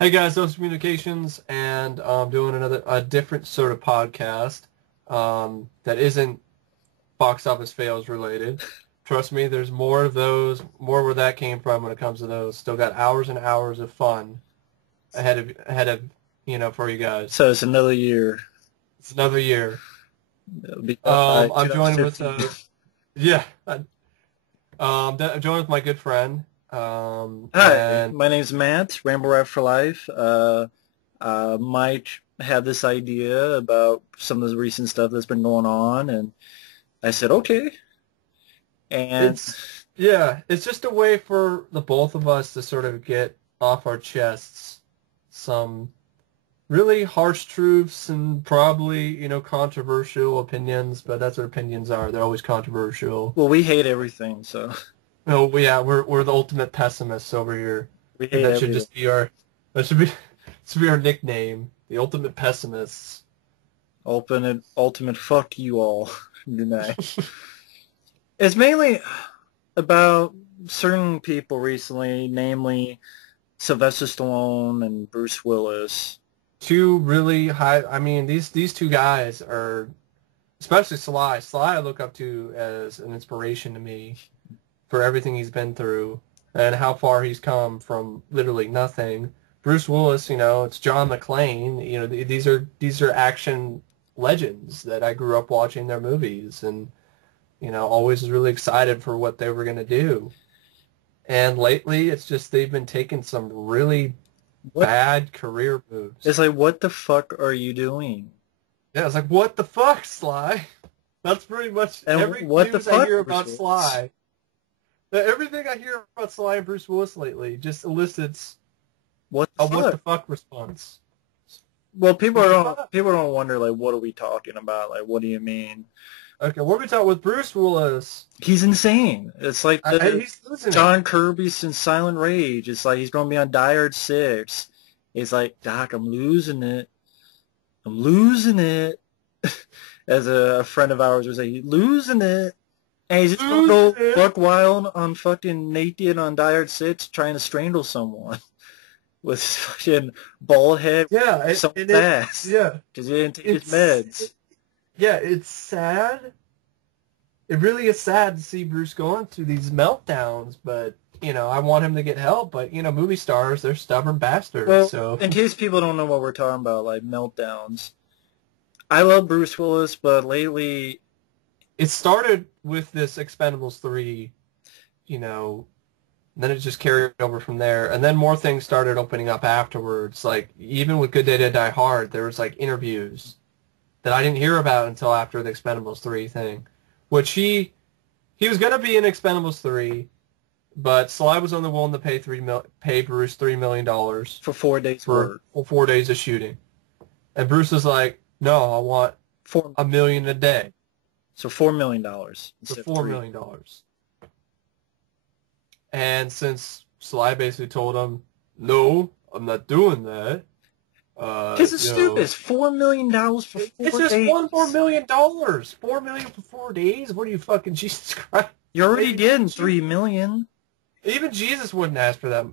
Hey guys, Social Communications, and I'm doing a different sort of podcast that isn't box office fails related. Trust me, there's more of those, more where that came from when it comes to those. Still got hours and hours of fun ahead of for you guys. So it's another year. It's another year. It'll be done by I'm joined with 2015. yeah, I'm joined with my good friend Hi, and my name's Matt, Rambo Rap for Life. Mike had this idea about some of the recent stuff that's been going on, and I said, okay. And it's just a way for the both of us to sort of get off our chests some really harsh truths and probably, controversial opinions, but that's what opinions are. They're always controversial. well, we hate everything, so Oh, yeah, we're the ultimate pessimists over here. we And hate that should everything. just be our nickname, the ultimate pessimists. Ultimate fuck you all tonight. It's mainly about certain people recently, namely Sylvester Stallone and Bruce Willis. Two really high. I mean, these two guys are, especially Sly. Sly I look up to as an inspiration to me for everything he's been through and how far he's come from literally nothing. Bruce Willis, it's John McClane. These are action legends that I grew up watching their movies and always was really excited for what they were going to do. And lately, it's just they've been taking some really What? bad career moves. It's like, what the fuck are you doing? Yeah, it's like, what the fuck, Sly? That's pretty much And every what the news I fuck, hear Bruce about Willis? Sly. Everything I hear about Sly and Bruce Willis lately just elicits What a the what the fuck? fuck response. Well, What the fuck? people don't wonder, like, what are we talking about? Like, what do you mean? Okay, what are we talking with Bruce Willis? He's insane. It's like the He's losing it. John Kirby since Silent Rage. It's like he's going to be on Die Hard 6. He's like, Doc, I'm losing it. I'm losing it. As a friend of ours would say, he's losing it. And he's just going to Losing go it. buck wild on fucking naked on Die Hard 6 trying to strangle someone with his fucking bald head Yeah, so and fast yeah, because he didn't take his it's meds. yeah, it's sad. It really is sad to see Bruce going through these meltdowns, but I want him to get help. But movie stars, they're stubborn bastards. Well, So in case people don't know what we're talking about, like meltdowns, I love Bruce Willis, but lately, it started with this Expendables 3, then it just carried over from there, and then more things started opening up afterwards. Like even with Good Day to Die Hard, there was like interviews that I didn't hear about until after the Expendables 3 thing, which he was gonna be in Expendables 3, but Sly was only willing to pay Bruce $3 million for 4 days for work, 4 days of shooting, and Bruce was like, "No, I want four, $1 million a day, so $4 million so instead of $4 three. million dollars." And since Sly basically told him, "No, I'm not doing that," Because it's stupid. It's $4 million for it's 4 just days. $4 million. $4 million for 4 days? What are you fucking Jesus Christ? You're already Maybe getting $3 million. even Jesus wouldn't ask for that.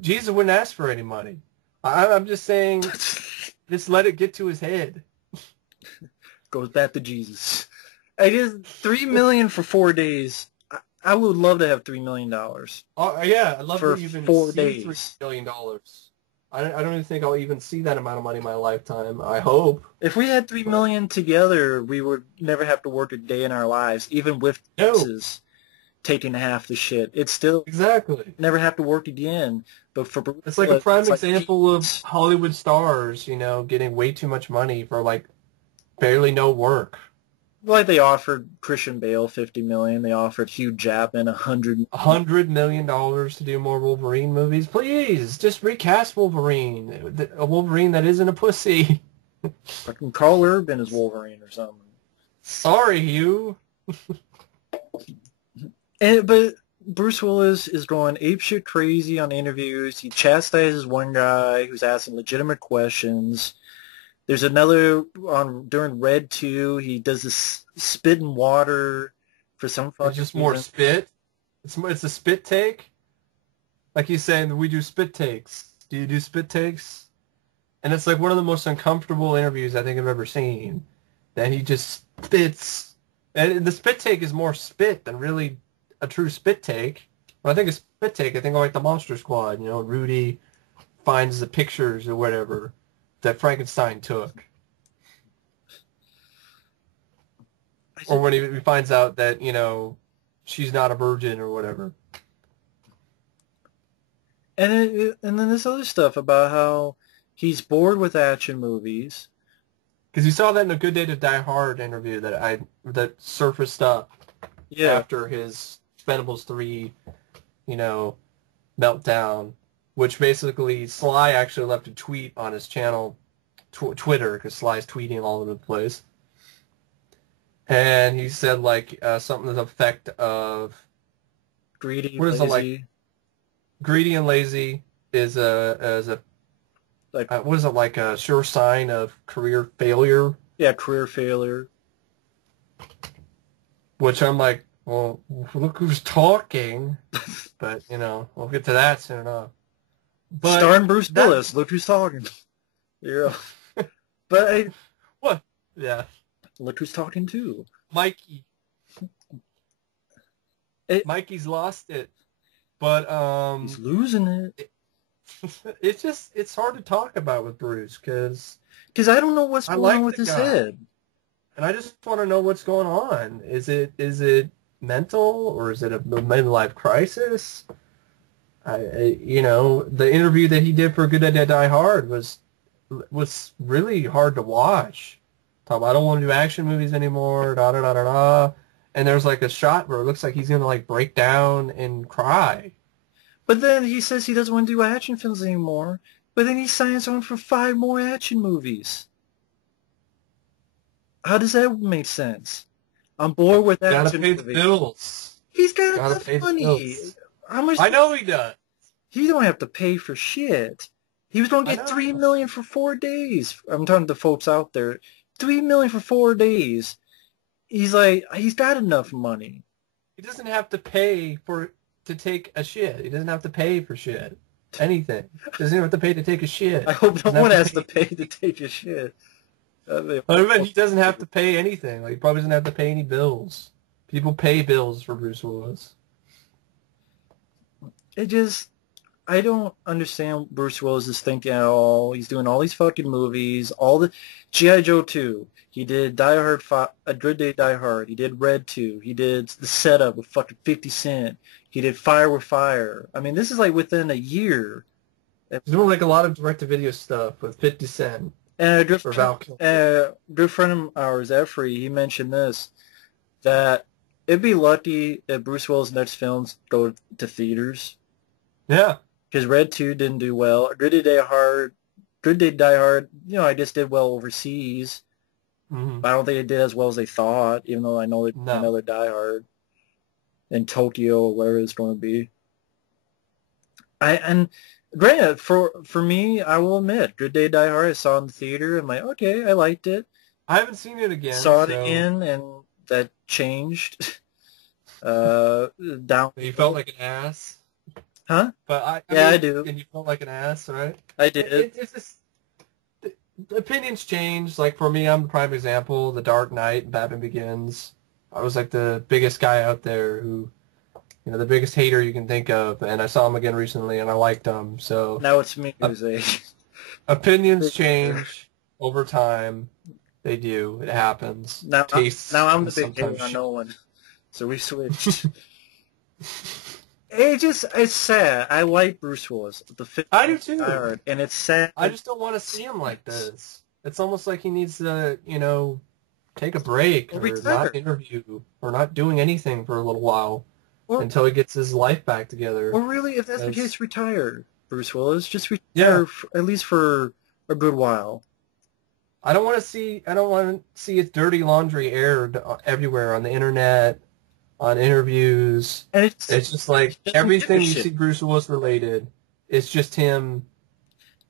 Jesus wouldn't ask for any money. I'm just saying, just let it get to his head. Goes back to Jesus. I did $3 million for 4 days. I would love to have $3 million Oh yeah, I'd love for to even 4 see days. $3 million. I don't even think I'll even see that amount of money in my lifetime. I hope. If we had $3 million together, we would never have to work a day in our lives, even with No, taxes taking half the shit. It's still exactly. never have to work again. But for It's like a prime it's like, example of Hollywood stars, getting way too much money for like barely no work. like they offered Christian Bale $50 million, they offered Hugh Jackman $100 million to do more Wolverine movies. Please, just recast Wolverine. A Wolverine that isn't a pussy. fucking Carl Urban as Wolverine or something. Sorry, Hugh. But Bruce Willis is going apeshit crazy on interviews. He chastises one guy who's asking legitimate questions. There's another on during Red 2. He does this spit and water for some It's fucking just more reason. spit. It's a spit take. Like he's saying, we do spit takes. Do you do spit takes? And it's like one of the most uncomfortable interviews I think I've ever seen. That he just spits. And the spit take is more spit than really a true spit take. When I think of spit take, I think of like the Monster Squad, you know, Rudy finds the pictures or whatever that Frankenstein took. Or when he finds out that, you know, she's not a virgin or whatever. And then this other stuff about how he's bored with action movies. Because you saw that in a Good Day to Die Hard interview that surfaced up after his Expendables 3, you know, meltdown, which basically Sly actually left a tweet on his channel, Twitter, because Sly's tweeting all over the place. And he said, like, something to the effect of... Greedy, what is lazy. It like? Greedy and lazy is a like, what is it, like a sure sign of career failure? Yeah, career failure. Which I'm like, well, look who's talking. But, you know, we'll get to that soon enough. But starring Bruce Willis, look who's talking. Yeah. But what? Yeah. Look who's talking too. Mikey. Mikey's lost it. But he's losing it. It's hard to talk about with Bruce because I don't know what's going on with his head. And I just want to know what's going on. Is it mental or is it a midlife crisis? You know, the interview that he did for Good Day to Die Hard was really hard to watch. Talk about, I don't want to do action movies anymore, da da da da da. And there's like a shot where it looks like he's gonna like break down and cry. But then he says he doesn't want to do action films anymore. But then he signs on for 5 more action movies. How does that make sense? I'm bored with action movies. Gotta pay the bills. He's got enough money. How much? I know he does. He don't have to pay for shit. He was going to get $3 million for 4 days. I'm talking to the folks out there. $3 million for 4 days. He's like, he's got enough money. He doesn't have to pay to take a shit. He doesn't have to pay for shit. Anything. He doesn't have to pay to take a shit. I hope no one has to pay to take a shit. I mean, he doesn't have to pay anything. Like, he probably doesn't have to pay any bills. People pay bills for Bruce Willis. I don't understand Bruce Willis' thinking at all. He's doing all these fucking movies, all the G.I. Joe 2. He did Die Hard, A Good Day Die Hard. He did Red 2. He did The Setup with fucking 50 Cent. He did Fire with Fire. I mean, this is like within a year. He's doing like a lot of direct-to-video stuff with 50 Cent. And a good friend of ours, Effrey, he mentioned this, that it'd be lucky if Bruce Willis' next films go to theaters. Yeah. Because Red 2 didn't do well. Good Day Die Hard, you know, I just did well overseas. Mm-hmm. But I don't think it did as well as they thought, even though I know they another Die Hard in Tokyo or wherever it's going to be. And granted, for me, I will admit, Good Day Die Hard, I saw in the theater. I'm like, okay, I liked it. I haven't seen it again. Saw it again, and that changed. Down. You felt like an ass? Huh? But I do. And you felt like an ass, right? I did. It's just, the opinions change. Like, for me, I'm the prime example. The Dark Knight and Batman Begins. I was like the biggest guy out there who, you know, the biggest hater you can think of. And I saw him again recently, and I liked him. So now it's me who's a... Opinions change over time. They do. It happens. Now I'm the big hater on Nolan. So we switched. It's sad. I like Bruce Willis. I do too. And it's sad. I just don't want to see him like this. It's almost like he needs to, you know, take a break or not interview or not doing anything for a little while until he gets his life back together. Or really, if that's the case, retire, Bruce Willis. Just retire at least for a good while. I don't want to see his dirty laundry aired everywhere on the internet, on interviews. And it's just like everything you see Bruce Willis related, it's just him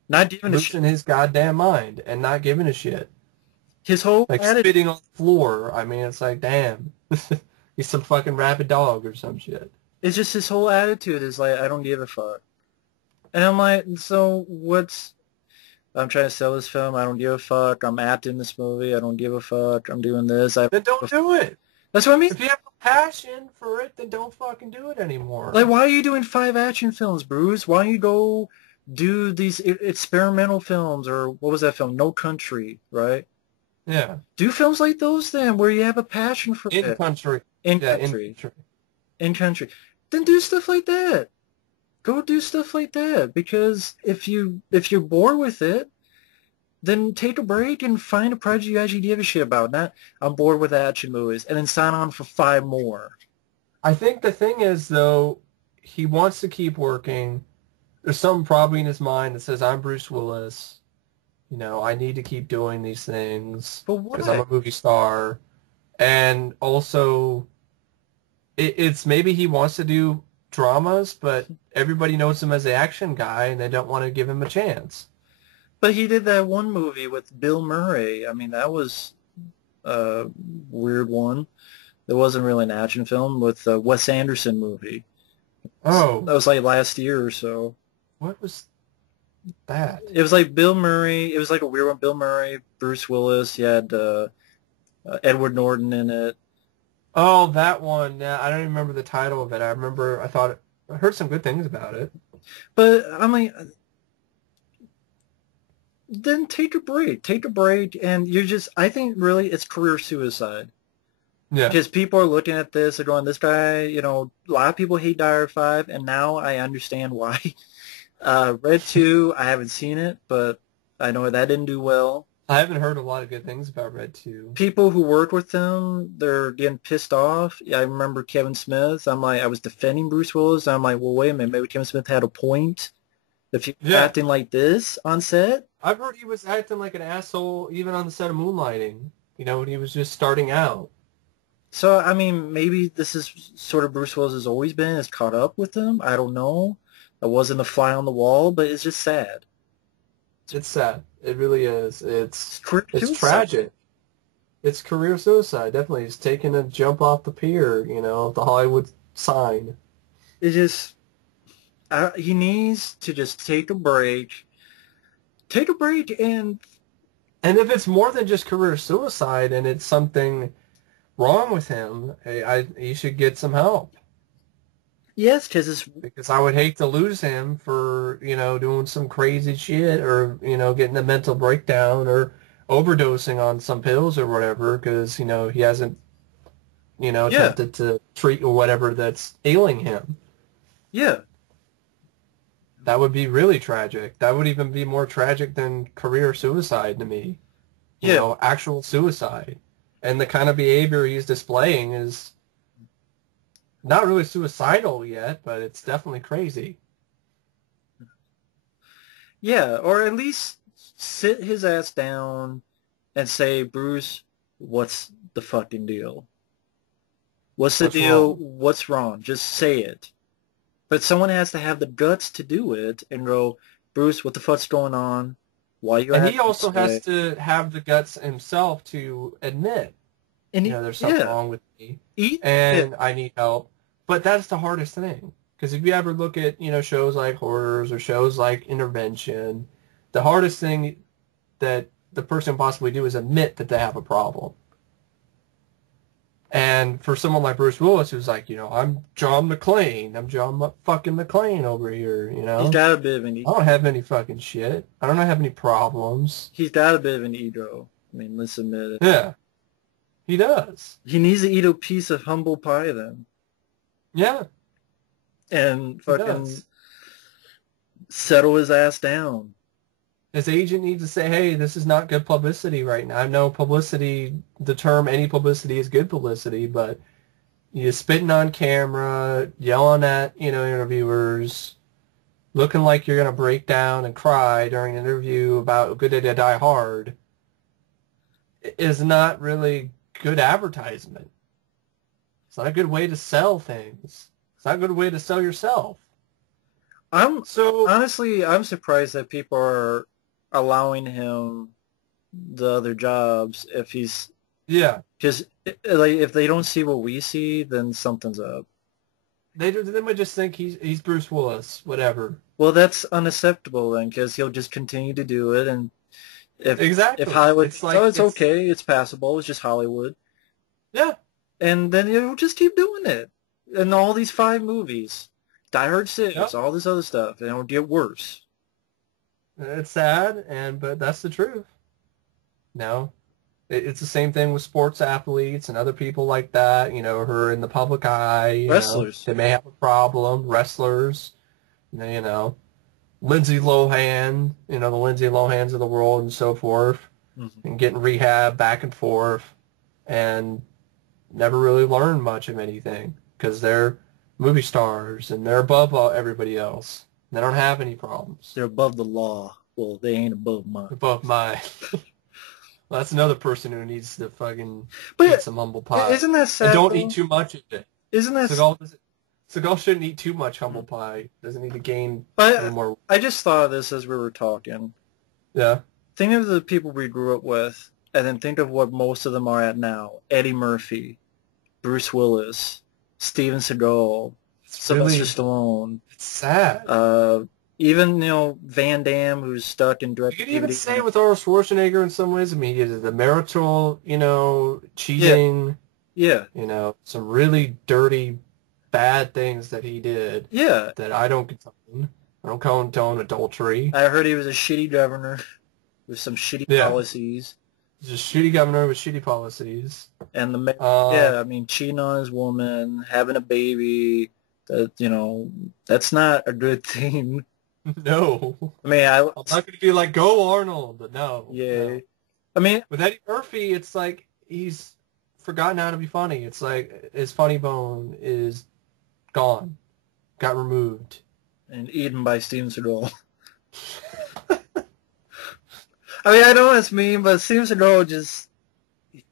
not giving a shit, losing his goddamn mind and not giving a shit. His whole like spitting on the floor. I mean, it's like, damn, he's some fucking rabid dog or some shit. It's just his whole attitude is like, I don't give a fuck. And I'm like, so what's... I'm trying to sell this film. I don't give a fuck. I'm acting this movie. I don't give a fuck. I'm doing this. Then don't do it. That's what I mean. If you have a passion for it, then don't fucking do it anymore. Like, why are you doing 5 action films, Bruce? Why don't you go do these experimental films, or what was that film? No Country, right? Yeah. Do films like those then, where you have a passion for In it. country. In Yeah, country. in country. In country. Then do stuff like that. Go do stuff like that. Because if you're bored with it, then take a break and find a project you actually give a shit about. Not, I'm bored with action movies, and then sign on for 5 more. I think the thing is, though, he wants to keep working. There's something probably in his mind that says, I'm Bruce Willis. You know, I need to keep doing these things But why? because I'm a movie star. And also, it's maybe he wants to do dramas, but everybody knows him as the action guy, and they don't want to give him a chance. But he did that one movie with Bill Murray. I mean, that was a weird one. It wasn't really an action film, with the Wes Anderson movie. Oh. That was like last year or so. What was that? It was like Bill Murray. It was like a weird one. Bill Murray, Bruce Willis. You had Edward Norton in it. Oh, that one. Yeah, I don't even remember the title of it. I heard some good things about it. But I mean, then take a break. Take a break, and I think really it's career suicide. Yeah. Because people are looking at this and going, this guy, a lot of people hate Die Hard 5, and now I understand why. Red 2, I haven't seen it, but I know that didn't do well. I haven't heard a lot of good things about Red 2. People who worked with them, they're getting pissed off. I remember Kevin Smith. I was defending Bruce Willis. I'm like, well, wait a minute. Maybe Kevin Smith had a point. If you're acting like this on set. I've heard he was acting like an asshole even on the set of Moonlighting, when he was just starting out. So, I mean, maybe this is sort of Bruce Willis has always been, has caught up with him. I don't know. I wasn't a fly on the wall, but it's just sad. It's sad. It really is. It's tragic. It's career suicide, definitely. He's taking a jump off the pier, the Hollywood sign. It just, he needs to just take a break. Take a break and if it's more than just career suicide and it's something wrong with him, he should get some help. Yes, because I would hate to lose him for, doing some crazy shit or, getting a mental breakdown or overdosing on some pills or whatever because, he hasn't, attempted to treat or whatever that's ailing him. Yeah. That would be really tragic. That would even be more tragic than career suicide to me. Actual suicide. And the kind of behavior he's displaying is not really suicidal yet, but it's definitely crazy. Yeah, or at least sit his ass down and say, Bruce, what's the fucking deal? What's the deal? Wrong? What's wrong? Just say it. But someone has to have the guts to do it and go, Bruce, what the fuck's going on? Why you? And he also has to have the guts himself to admit, there's something wrong with me, I need help. But that's the hardest thing. Because if you ever look at, shows like Horrors or shows like Intervention, the hardest thing that the person can possibly do is admit that they have a problem. And for someone like Bruce Willis, who's like, I'm John McClane. I'm John fucking McClane over here, He's got a bit of an ego. I don't have any fucking shit. I don't have any problems. He's got a bit of an ego. I mean, let's admit it. Yeah. He does. He needs to eat a piece of humble pie then. Yeah. And fucking settle his ass down. His agent needs to say, hey, this is not good publicity right now. I know the term any publicity is good publicity, but you're spitting on camera, yelling at, interviewers, looking like you're going to break down and cry during an interview about Good Day to Die Hard is not really good advertisement. It's not a good way to sell things. It's not a good way to sell yourself. Honestly, I'm surprised that people are allowing him the other jobs if he's... Yeah. Because if they don't see what we see, then something's up. They might just think he's Bruce Willis, whatever. Well, that's unacceptable then, because he'll just continue to do it, and if Exactly. Hollywood It's thinks, oh, like it's okay, it's passable, it's just Hollywood, yeah, and then he'll just keep doing it. And all these 5 movies, Die Hard 6, yep. all this other stuff, and it'll get worse. It's sad, but that's the truth. No, it's the same thing with sports athletes and other people like that. Who are in the public eye. Wrestlers. They may have a problem. Wrestlers. You know, Lindsay Lohan. The Lindsay Lohans of the world and so forth, Hmm. and getting rehab back and forth, and never really learn much of anything because they're movie stars and they're above everybody else. They don't have any problems. They're above the law. Well, they ain't above mine. Above my. Well, that's another person who needs to fucking But eat some humble pie. isn't that sad? And don't though? eat too much of it. Isn't that? Seagal shouldn't eat too much humble pie. Doesn't need to gain any But more. I just thought of this as we were talking. Yeah. Think of the people we grew up with, and then think of what most of them are at now. Eddie Murphy, Bruce Willis, Steven Seagal, Sylvester Stallone. It's sad. Even, Van Damme, who's stuck in direct. You could even say with Arnold Schwarzenegger in some ways. I mean, he did the marital, cheating. Yeah. Some really dirty, bad things that he did. Yeah. That I don't condone. I don't condone adultery. I heard he was a shitty governor with some shitty policies. He's a shitty governor with shitty policies. And cheating on his woman, having a baby, that's not a good thing. No. I mean, I'm not going to be like, go Arnold, but no. Yeah. No. I mean, with Eddie Murphy, it's like he's forgotten how to be funny. It's like his funny bone is gone, got removed. And eaten by Steven Seagal. I mean, I know it's mean, but Steven Seagal just...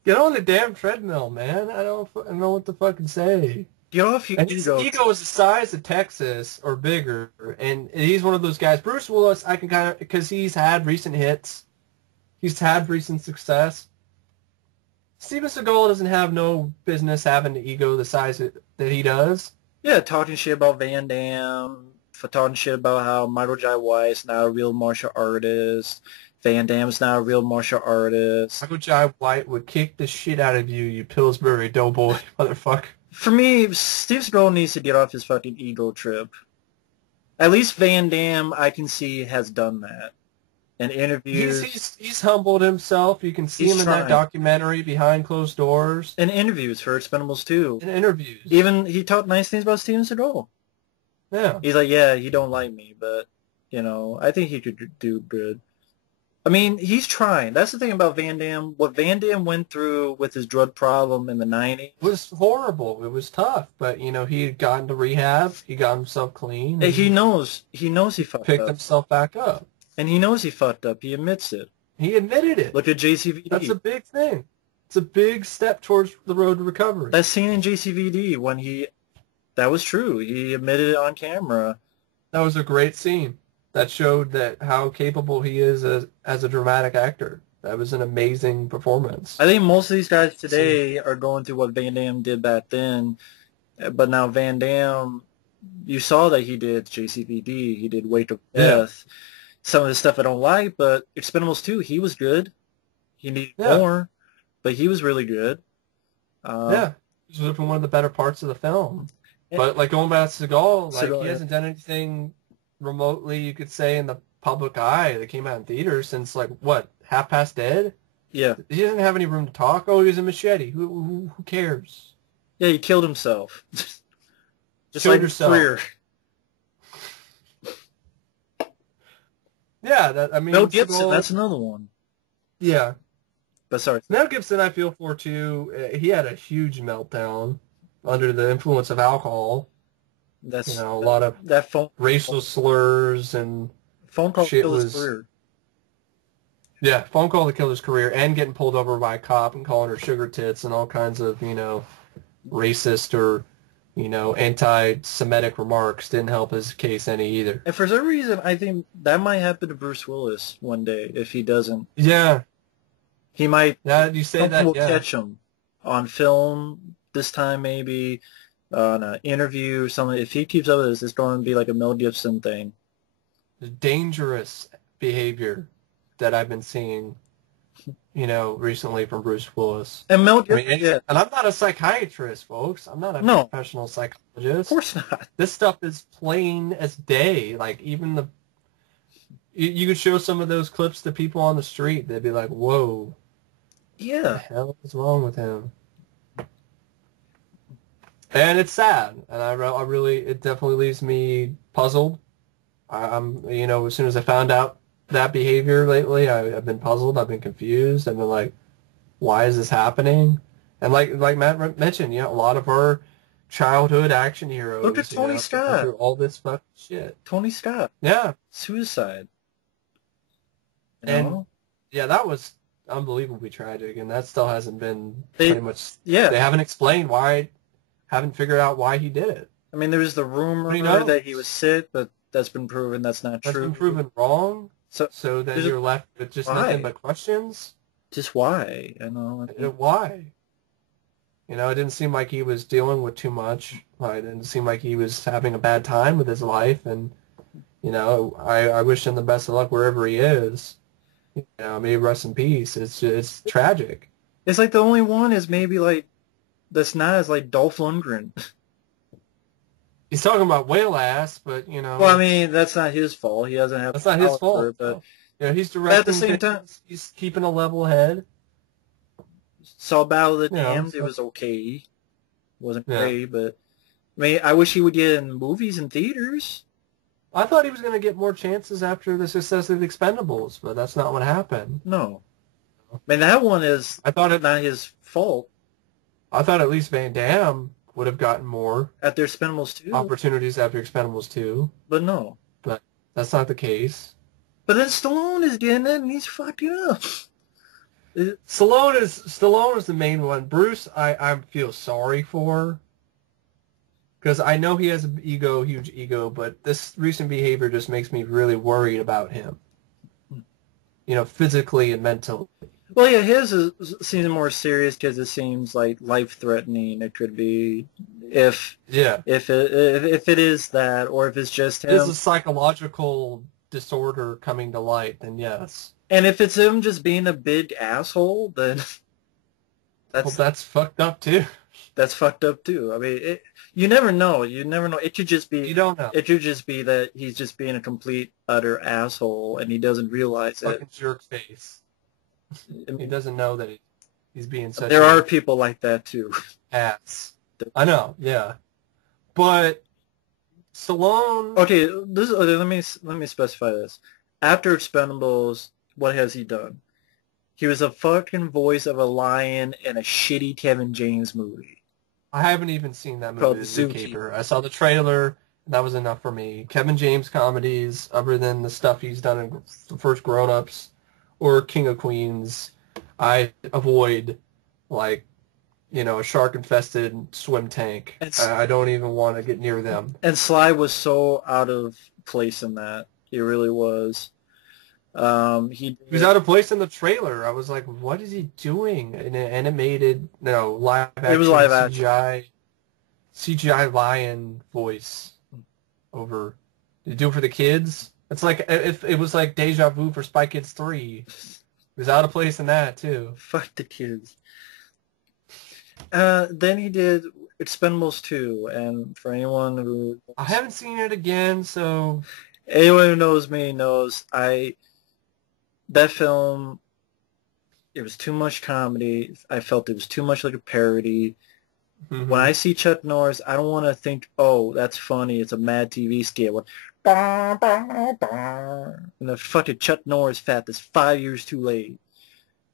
Get on the damn treadmill, man. I don't know what to fucking say. Get off your ego. His ego is the size of Texas or bigger, and he's one of those guys. Bruce Willis, I can kind of, because he's had recent hits. He's had recent success. Steven Seagal doesn't have no business having the ego the size that he does. Yeah, talking shit about Van Damme, talking shit about how Michael Jai White's not a real martial artist. Van Damme's not a real martial artist. Michael Jai White would kick the shit out of you, you Pillsbury Doughboy motherfucker. For me, Steve Seagal needs to get off his fucking ego trip. At least Van Damme, I can see, has done that. In interviews. He's humbled himself. You can see him in that documentary, Behind Closed Doors. In interviews for Expendables 2. In interviews. Even he talked nice things about Steven Seagal. Yeah. He's like, yeah, he don't like me, but, I think he could do good. I mean, he's trying. That's the thing about Van Damme. What Van Damme went through with his drug problem in the 90s. It was horrible. It was tough. But, he had gotten to rehab. He got himself clean. He knows he fucked up. Picked himself back up. And he knows he fucked up. He admits it. He admitted it. Look at JCVD. That's a big thing. It's a big step towards the road to recovery. That scene in JCVD when that was true. He admitted it on camera. That was a great scene. That showed how capable he is as a dramatic actor. That was an amazing performance. I think most of these guys today are going through what Van Damme did back then. But now Van Damme, you saw that he did JCVD. He did Wake of Death. Some of the stuff I don't like, but Expendables 2, he was good. He needed more, but he was really good. He was one of the better parts of the film. But going back to Seagal, he hasn't done anything remotely, you could say, in the public eye that came out in theaters since Half Past Dead. Yeah, he doesn't have any room to talk. Oh, he was a machete. Who cares? Yeah, he killed himself. Just killed like yourself. Career. Yeah, Mel Gibson. That's another one. Yeah, but sorry, Mel Gibson, I feel for too. He had a huge meltdown under the influence of alcohol. That's a lot of racial slurs and phone call killed his career. Yeah, phone call to kill his career, and getting pulled over by a cop and calling her sugar tits and all kinds of racist or anti-Semitic remarks didn't help his case any either. And for some reason, I think that might happen to Bruce Willis one day if he doesn't. Yeah, he might. Yeah, you say that. Will catch him on film this time, maybe on an interview or something. If he keeps up with this, it's going to be like a Mel Gibson thing. dangerous behavior that I've been seeing, recently from Bruce Willis. And Mel I mean, Gibson, yeah. and I'm not a psychiatrist, folks. I'm not a No. professional Of psychologist. course not. This stuff is plain as day. Like, even you could show some of those clips to people on the street. They'd be like, whoa. Yeah. What the hell is wrong with him? And it's sad. And it definitely leaves me puzzled. I'm, as soon as I found out that behavior lately, I've been puzzled. I've been confused. I've been like, why is this happening? And like Matt mentioned, a lot of our childhood action heroes. Look at Tony Scott. Through all this fucking shit. Tony Scott. Yeah. Suicide. And yeah, that was unbelievably tragic, and that still hasn't been pretty much. Yeah. They haven't explained why. Haven't figured out why he did it. I mean, there was the rumor that he was sick, but that's been proven that's not true. That's been proven wrong. So then you're left with just nothing but questions. Just why? Why? It didn't seem like he was dealing with too much. It didn't seem like he was having a bad time with his life, and I wish him the best of luck wherever he is. Maybe rest in peace. It's tragic. It's like the only one is maybe like that's not as like Dolph Lundgren. He's talking about whale ass, but Well, I mean, that's not his fault. He doesn't have. That's not his fault. But he's directing. At the same time, he's keeping a level head. Saw Battle of the Damned. It was okay. Wasn't great, but I mean, I wish he would get in movies and theaters. I thought he was going to get more chances after the success of Expendables, but that's not what happened. No. I mean, that one is not his fault. I thought at least Van Damme would have gotten more after Expendables 2. Opportunities after Expendables 2. But no. But that's not the case. But then Stallone is getting it, and he's fucking up. Stallone is the main one. Bruce, I feel sorry for. Because I know he has an huge ego, but this recent behavior just makes me really worried about him. Physically and mentally. Well, yeah, his seems more serious because it seems like life-threatening. It could be if it is that, or if it's just him. If it's a psychological disorder coming to light, then yes. And if it's him just being a big asshole, then that's fucked up too. That's fucked up too. I mean, you never know. You never know. It could just be. You don't know. It could just be that he's just being a complete, utter asshole, and he doesn't realize it. Fucking jerk face. He doesn't know that he's being such. There are people like that too. Ass. I know. Yeah. But Stallone. Okay. Let me specify this. After Expendables, what has he done? He was a fucking voice of a lion in a shitty Kevin James movie. I haven't even seen that movie, The Zookeeper. I saw the trailer, and that was enough for me. Kevin James comedies, other than the stuff he's done in the first Grown Ups or King of Queens, I avoid, a shark-infested swim tank. I don't even want to get near them. And Sly was so out of place in that. He really was. He was out of place in the trailer. I was like, what is he doing? An animated, live action. It was live action. CGI lion voice over. Did you do it for the kids? It's like if it was like Deja Vu for Spy Kids 3. It was out of place in that too. Fuck the kids. Then he did Expendables 2, and for anyone who I haven't seen it again, so anyone who knows me knows that film, it was too much comedy. I felt it was too much like a parody. Mm-hmm. When I see Chuck Norris, I don't want to think, oh, that's funny. It's a Mad TV skit. And the fucking Chuck Norris fat that's 5 years too late.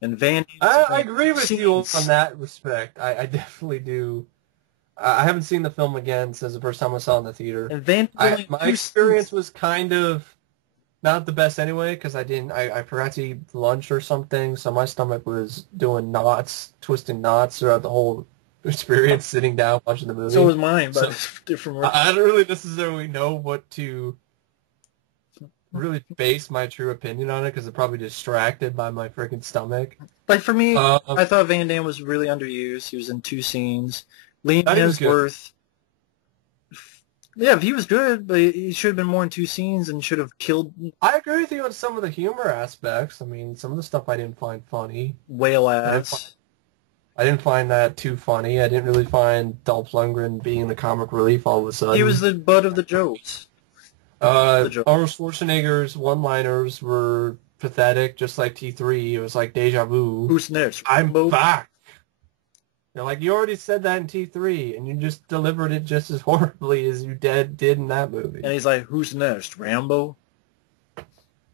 And Van. I agree with you on that respect. I definitely do. I haven't seen the film again since the first time I saw it in the theater. And my experience was kind of not the best anyway, because I forgot to eat lunch or something, so my stomach was doing twisting knots throughout the whole experience, sitting down watching the movie. So was mine, but different. I don't really necessarily know what to really base my true opinion on it, because I'm probably distracted by my freaking stomach. Like for me, I thought Van Damme was really underused. He was in 2 scenes. Liam Hemsworth Yeah, he was good, but he should have been more in two scenes and should have killed I agree with you on some of the humor aspects. I mean, some of the stuff I didn't find funny. whale I didn't find, ass. I didn't find that too funny. I didn't really find Dolph Lundgren being the comic relief all of a He was sudden. the butt of the jokes. The joke. Arnold Schwarzenegger's one-liners were pathetic, just like T3. It was like deja vu. Who's next? I'm Rambo? back. You're like, you already said that in T3, and you just delivered it just as horribly as you did in that movie. And he's like, who's next? Rambo? Yeah,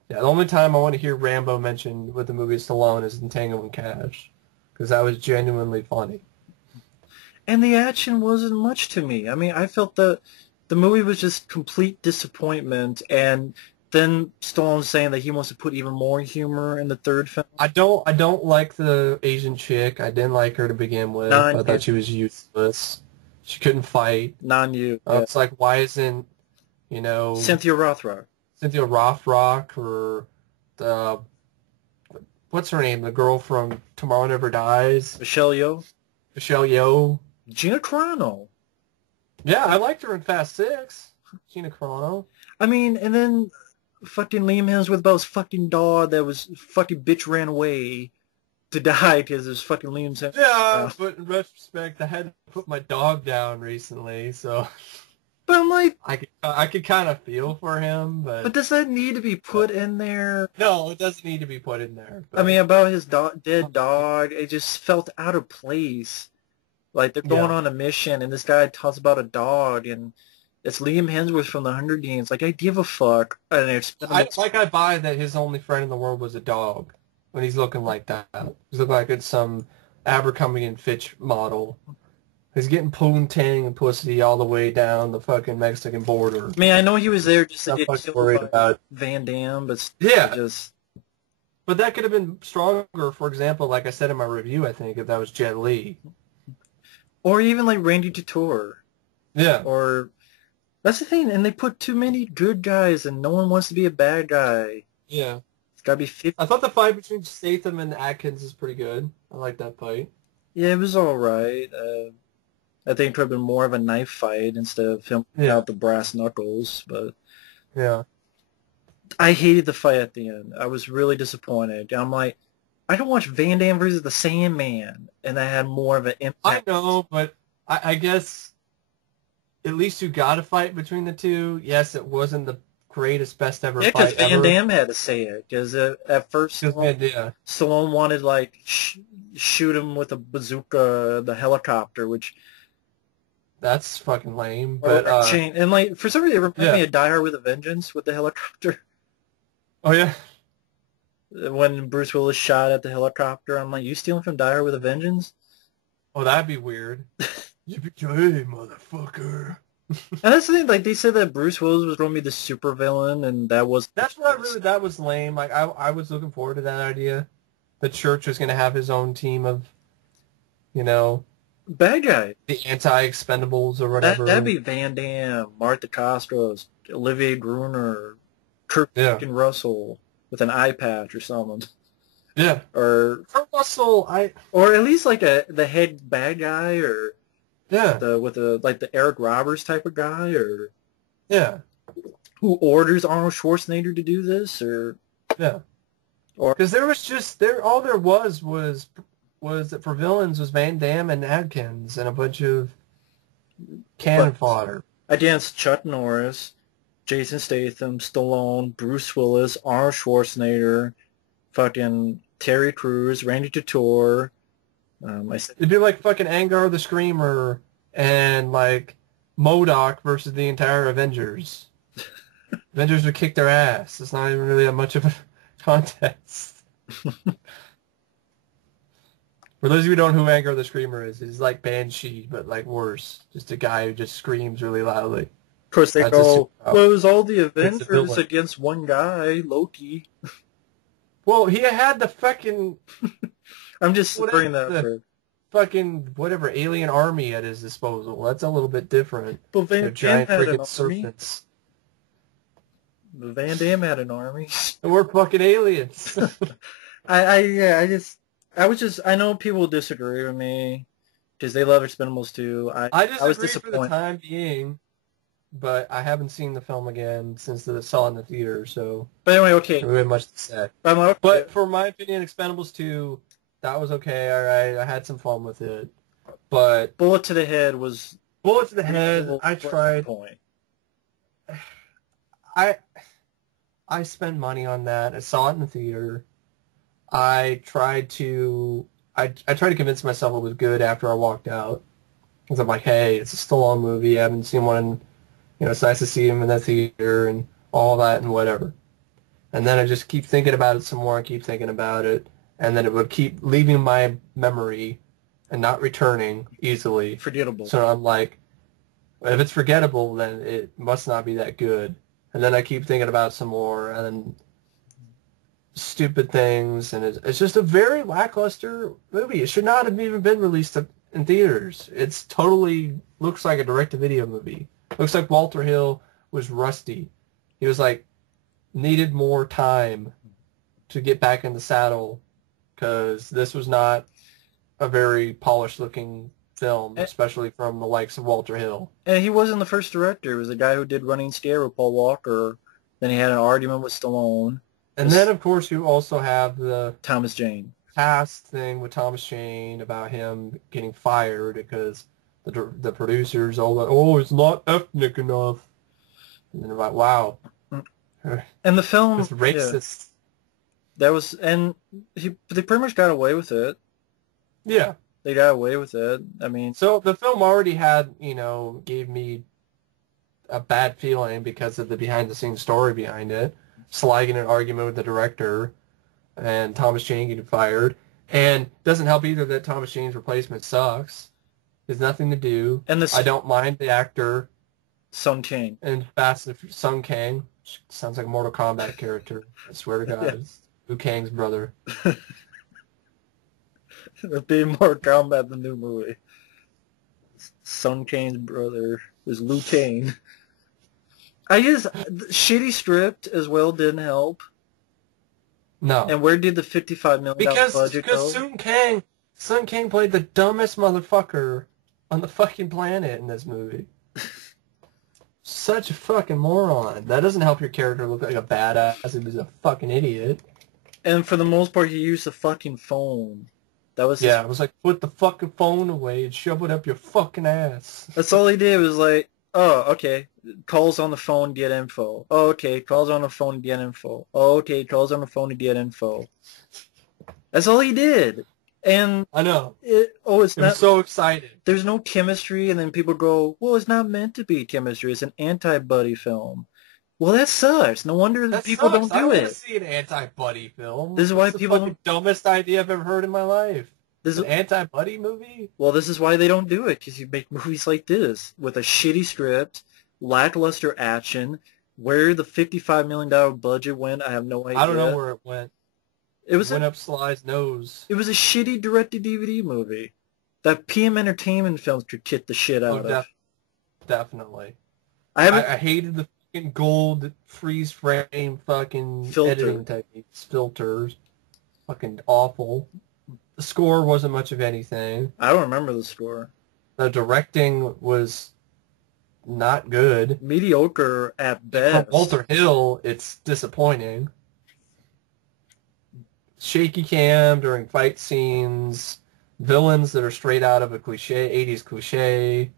the only time I want to hear Rambo mentioned with the movie Stallone is in Tango and Cash, because that was genuinely funny. And the action wasn't much to me. I mean, I felt the movie was just complete disappointment, and then Stallone saying that he wants to put even more humor in the third film. I don't like the Asian chick. I didn't like her to begin with. I thought she was useless. She couldn't fight. Non-you. It's like, why isn't, you know, Cynthia Rothrock or the what's her name? The girl from Tomorrow Never Dies. Michelle Yeoh. Michelle Yeoh. Gina Carano. Yeah, I liked her in Fast 6. Gina Carano. I mean, and then fucking Liam Hemsworth about his fucking dog that was fucking bitch ran away to die because it was fucking Liam Hemsworth. Yeah, but in retrospect, I had to put my dog down recently, so But I'm like, I could kind of feel for him, but does that need to be put in there? No, it doesn't need to be put in there. I mean, about his dead dog, it just felt out of place. Like, they're going on a mission, and this guy talks about a dog, and it's Liam Hemsworth from the Hunger Games. Like, I give a fuck. And I buy that his only friend in the world was a dog when he's looking like that. He's looking like it's some Abercrombie and Fitch model. He's getting poontang and pussy all the way down the fucking Mexican border. I mean, I know he was there just to Not get much killed worried by about. Van Damme, but Yeah. just... But that could have been stronger, for example, like I said in my review, I think, if that was Jet Li. Or even like Randy Couture. Yeah. Or... That's the thing, and they put too many good guys, and no one wants to be a bad guy. Yeah. It's gotta be 50. I thought the fight between Statham and Atkins is pretty good. I like that fight. Yeah, it was alright. I think it could have been more of a knife fight instead of him out the brass knuckles, but... Yeah. I hated the fight at the end. I was really disappointed. I'm like, I can watch Van Damme versus the Sandman, and that had more of an impact. I know, but I guess at least you got a fight between the two. Yes, it wasn't the greatest, best ever fight because Van ever. Damme had to say it. Because at first, Stallone wanted like shoot him with a bazooka, the helicopter, which that's fucking lame. But and like for some reason, it reminded me of Die Hard with a Vengeance with the helicopter. Oh yeah. When Bruce Willis shot at the helicopter, I'm like, you stealing from Die Hard with a Vengeance? Oh, that'd be weird. Yippee-ki-yay, motherfucker. And that's the thing, like, they said that Bruce Willis was going to be the supervillain, and that was... That was lame. Like, I was looking forward to that idea. The Church was going to have his own team of, you know... Bad guy. The anti-Expendables or whatever. That'd be Van Damme, Martha Costos, Olivier Gruner, Kirk Russell with an eye patch or something. Yeah. Or Kurt Russell, or at least like the head bad guy, or with the Eric Roberts type of guy, or who orders Arnold Schwarzenegger to do this, or or because there was just all there was that for villains was Van Damme and Adkins and a bunch of cannon fodder against Chuck Norris, Jason Statham, Stallone, Bruce Willis, Arnold Schwarzenegger, fucking Terry Crews, Randy Couture. It'd be like fucking Angar the Screamer and like MODOK versus the entire Avengers. Avengers would kick their ass. It's not even really that much of a contest. For those of you who don't know who Angar the Screamer is, he's like Banshee, but like worse. Just a guy who just screams really loudly. Of course, they go, well, it was all the Avengers against one guy, Loki. Well, he had the fucking... I'm just bringing that for... Fucking whatever alien army at his disposal. That's a little bit different. But Van Damme had an army. Serpents. Van Damme had an army. And we're fucking aliens. I know people disagree with me because they love Expendables too. I disagree for the time being. but I haven't seen the film again since I saw it in the theater, so But anyway, okay. there isn't much to say. Okay. But for my opinion, Expendables 2, that was okay, alright, I had some fun with it. But Bullet to the Head was... Bullet to the Head, I tried. Point. I spent money on that. I saw it in the theater. I tried to convince myself it was good after I walked out. Because I'm like, hey, it's a Stallone movie. I haven't seen one. It's nice to see him in the theater and all that and whatever. And then I just keep thinking about it some more. I keep thinking about it. And then it would keep leaving my memory and not returning easily. Forgettable. So I'm like, if it's forgettable, then it must not be that good. And then I keep thinking about it some more, and then stupid things, and it's just a very lackluster movie. It should not have even been released in theaters. It's totally looks like a direct-to-video movie. Looks like Walter Hill was rusty. He was like, needed more time to get back in the saddle, because this was not a very polished-looking film, especially from the likes of Walter Hill. And he wasn't the first director. He was the guy who did Running Scared with Paul Walker. Then he had an argument with Stallone. And then, of course, you also have the Thomas Jane past thing with Thomas Jane about him getting fired because the producers all like, oh, it's not ethnic enough. And then about, wow. And the film... It's racist. Yeah, that was... And they pretty much got away with it. Yeah. They got away with it. I mean... So the film already had, gave me a bad feeling because of the behind-the-scenes story behind it. Sly getting an argument with the director and Thomas Jane getting fired. And doesn't help either that Thomas Jane's replacement sucks. There's nothing to do. And I don't mind the actor. Sung Kang. And Sung Kang. Sounds like a Mortal Kombat character. I swear to God. Yeah. It's Liu Kang's brother. It'll be Mortal Kombat, the new movie. Sung Kang's brother is Liu Kang. I guess shitty script as well didn't help. No. And where did the $55 million budget go? Because Sung Kang played the dumbest motherfucker on the fucking planet in this movie. Such a fucking moron. That doesn't help your character look like a badass if he's a fucking idiot. And for the most part, he used a fucking phone. That was it was like, put the fucking phone away and shove it up your fucking ass. That's all he did was like, oh, okay, calls on the phone, get info. Oh, okay, calls on the phone to get info. Oh, okay, calls on the phone to get info. That's all he did. And I know. I'm so excited. There's no chemistry, and then people go, well, it's not meant to be chemistry. It's an anti-buddy film. Well, that sucks. No wonder people don't do it. I want to see an anti-buddy film. This is why people the dumbest idea I've ever heard in my life. This is an anti-buddy movie? Well, this is why they don't do it, because you make movies like this with a shitty script, lackluster action. Where the $55 million budget went, I have no idea. I don't know where it went. It went up Sly's nose. It was a shitty direct-to-DVD movie that PM Entertainment Films could kick the shit out of. Definitely. I hated the fucking gold freeze frame fucking editing techniques, filters. Fucking awful. The score wasn't much of anything. I don't remember the score. The directing was not good. Mediocre at best. For Walter Hill, it's disappointing. Shaky cam during fight scenes. Villains that are straight out of a 80s cliche.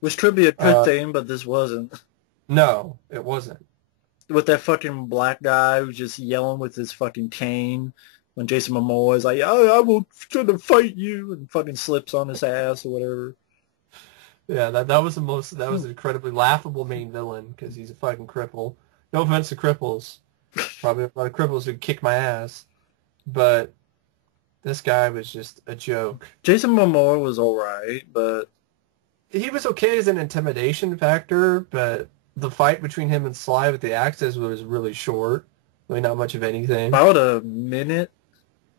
Which could be a good thing, but this wasn't. No, it wasn't. With that fucking black guy who's just yelling with his fucking cane when Jason Momoa is like, I will gonna fight you, and fucking slips on his ass or whatever. Yeah, that was an incredibly laughable main villain because he's a fucking cripple. No offense to cripples. Probably a lot of cripples who kick my ass. But this guy was just a joke. Jason Momoa was alright, but... He was okay as an intimidation factor, but the fight between him and Sly with the axes was really short. Really not much of anything. About a minute,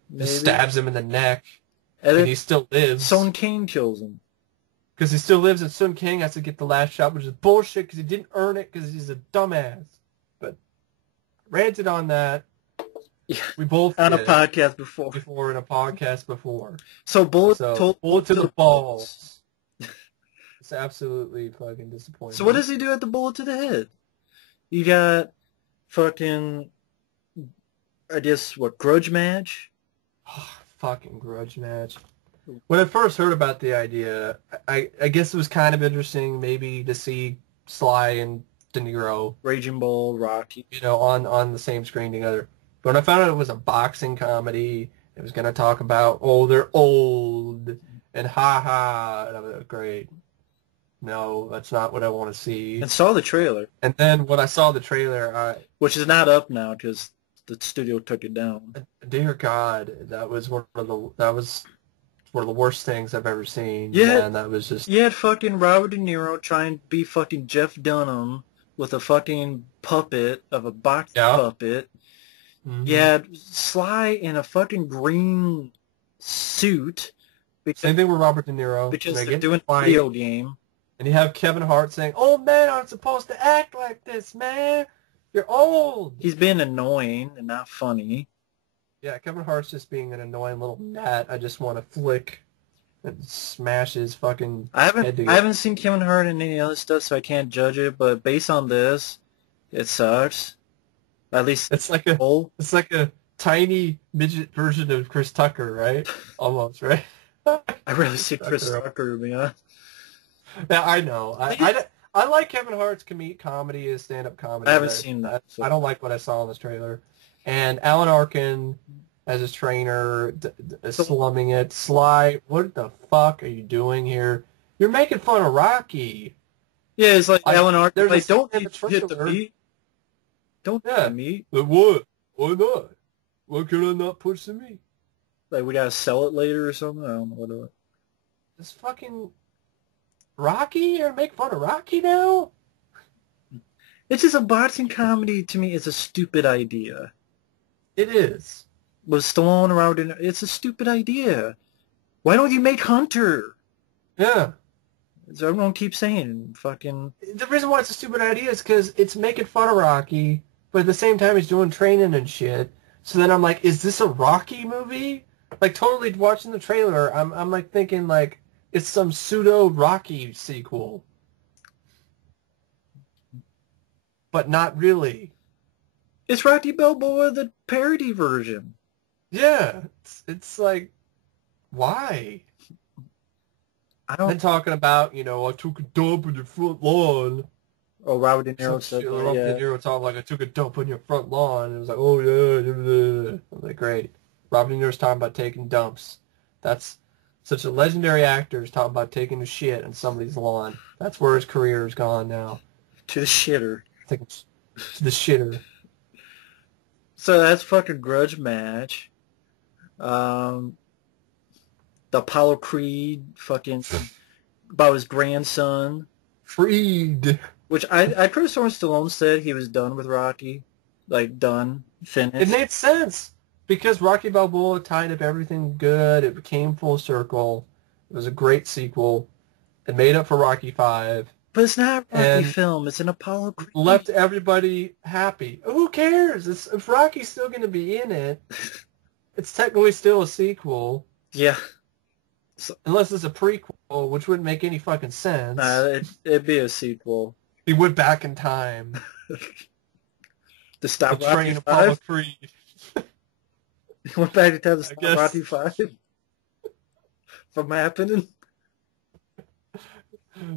maybe. Just stabs him in the neck, and he still lives. Sung Kang kills him. Because he still lives, and Sung Kang has to get the last shot, which is bullshit because he didn't earn it because he's a dumbass. But ranted on that. Yeah, we both on a podcast before. So bullet to the balls. It's absolutely fucking disappointing. So what does he do at the bullet to the head? You got fucking, I guess, what, Grudge Match? Fucking Grudge Match. When I first heard about the idea, I guess it was kind of interesting maybe to see Sly and De Niro, Raging Bull, Rocky. on the same screen together. But when I found out it was a boxing comedy, it was going to talk about, oh, they're old, and ha-ha, and I was like, great. No, that's not what I want to see. And saw the trailer. And then when I saw the trailer, which is not up now because the studio took it down. Dear God, that was one of the worst things I've ever seen. Yeah, and that was just... You had fucking Robert De Niro trying to be fucking Jeff Dunham with a fucking puppet of a box puppet. Mm-hmm. You had Sly in a fucking green suit. Same thing with Robert De Niro. Because they're doing a video game. And you have Kevin Hart saying, "Old men aren't supposed to act like this, man. You're old." He's being annoying and not funny. Yeah, Kevin Hart's just being an annoying little gnat. I just want to flick and smash his fucking head together. I haven't seen Kevin Hart in any other stuff, so I can't judge it. But based on this, it sucks. At least it's like a tiny midget version of Chris Tucker, right? Almost, right? I really see Chris Tucker, man. Yeah, I know. I like Kevin Hart's comedy, his stand-up comedy. I haven't seen that. So. I don't like what I saw in this trailer. And Alan Arkin as his trainer, slumming it. Sly, what the fuck are you doing here? You're making fun of Rocky. Yeah, it's like Alan Arkin. Like, don't hit the meat. Don't hit the meat. Like what? Why not? Why can I not push the meat? Like we gotta sell it later or something? I don't know what to do. This fucking... Rocky? You're making fun of Rocky now? It's just a boxing comedy. To me, it's a stupid idea. It is. With Stallone around, it's a stupid idea. Why don't you make Hunter? Yeah. So everyone keeps saying, fucking... The reason why it's a stupid idea is because it's making fun of Rocky, but at the same time he's doing training and shit. So then I'm like, is this a Rocky movie? Like, totally watching the trailer, I'm like thinking, like, it's some pseudo-Rocky sequel. But not really. It's Rocky Balboa, the parody version. Yeah. It's like, why? I don't... And talking about, I took a dump on your front lawn. Oh, Robert De Niro said that, Robert De Niro talking like, I took a dump on your front lawn. It was like, oh, yeah. I was like, great. Robert De Niro's talking about taking dumps. That's... Such a legendary actor is talking about taking a shit on somebody's lawn. That's where his career is gone now. To the shitter. To the shitter. So that's fucking Grudge Match. The Apollo Creed fucking about his grandson. Creed. Which I could have sworn Stallone said he was done with Rocky. Like, done. Finished. It made sense. Because Rocky Balboa tied up everything good, it became full circle. It was a great sequel. It made up for Rocky 5. But it's not a Rocky film. It's an Apollo Creed. Left everybody happy. Who cares? If Rocky's still going to be in it, it's technically still a sequel. Yeah. So, unless it's a prequel, which wouldn't make any fucking sense. Nah, it'd be a sequel. He went back in time. To stop to train Apollo Creed. He went back to tell the stop Rocky 5 from happening.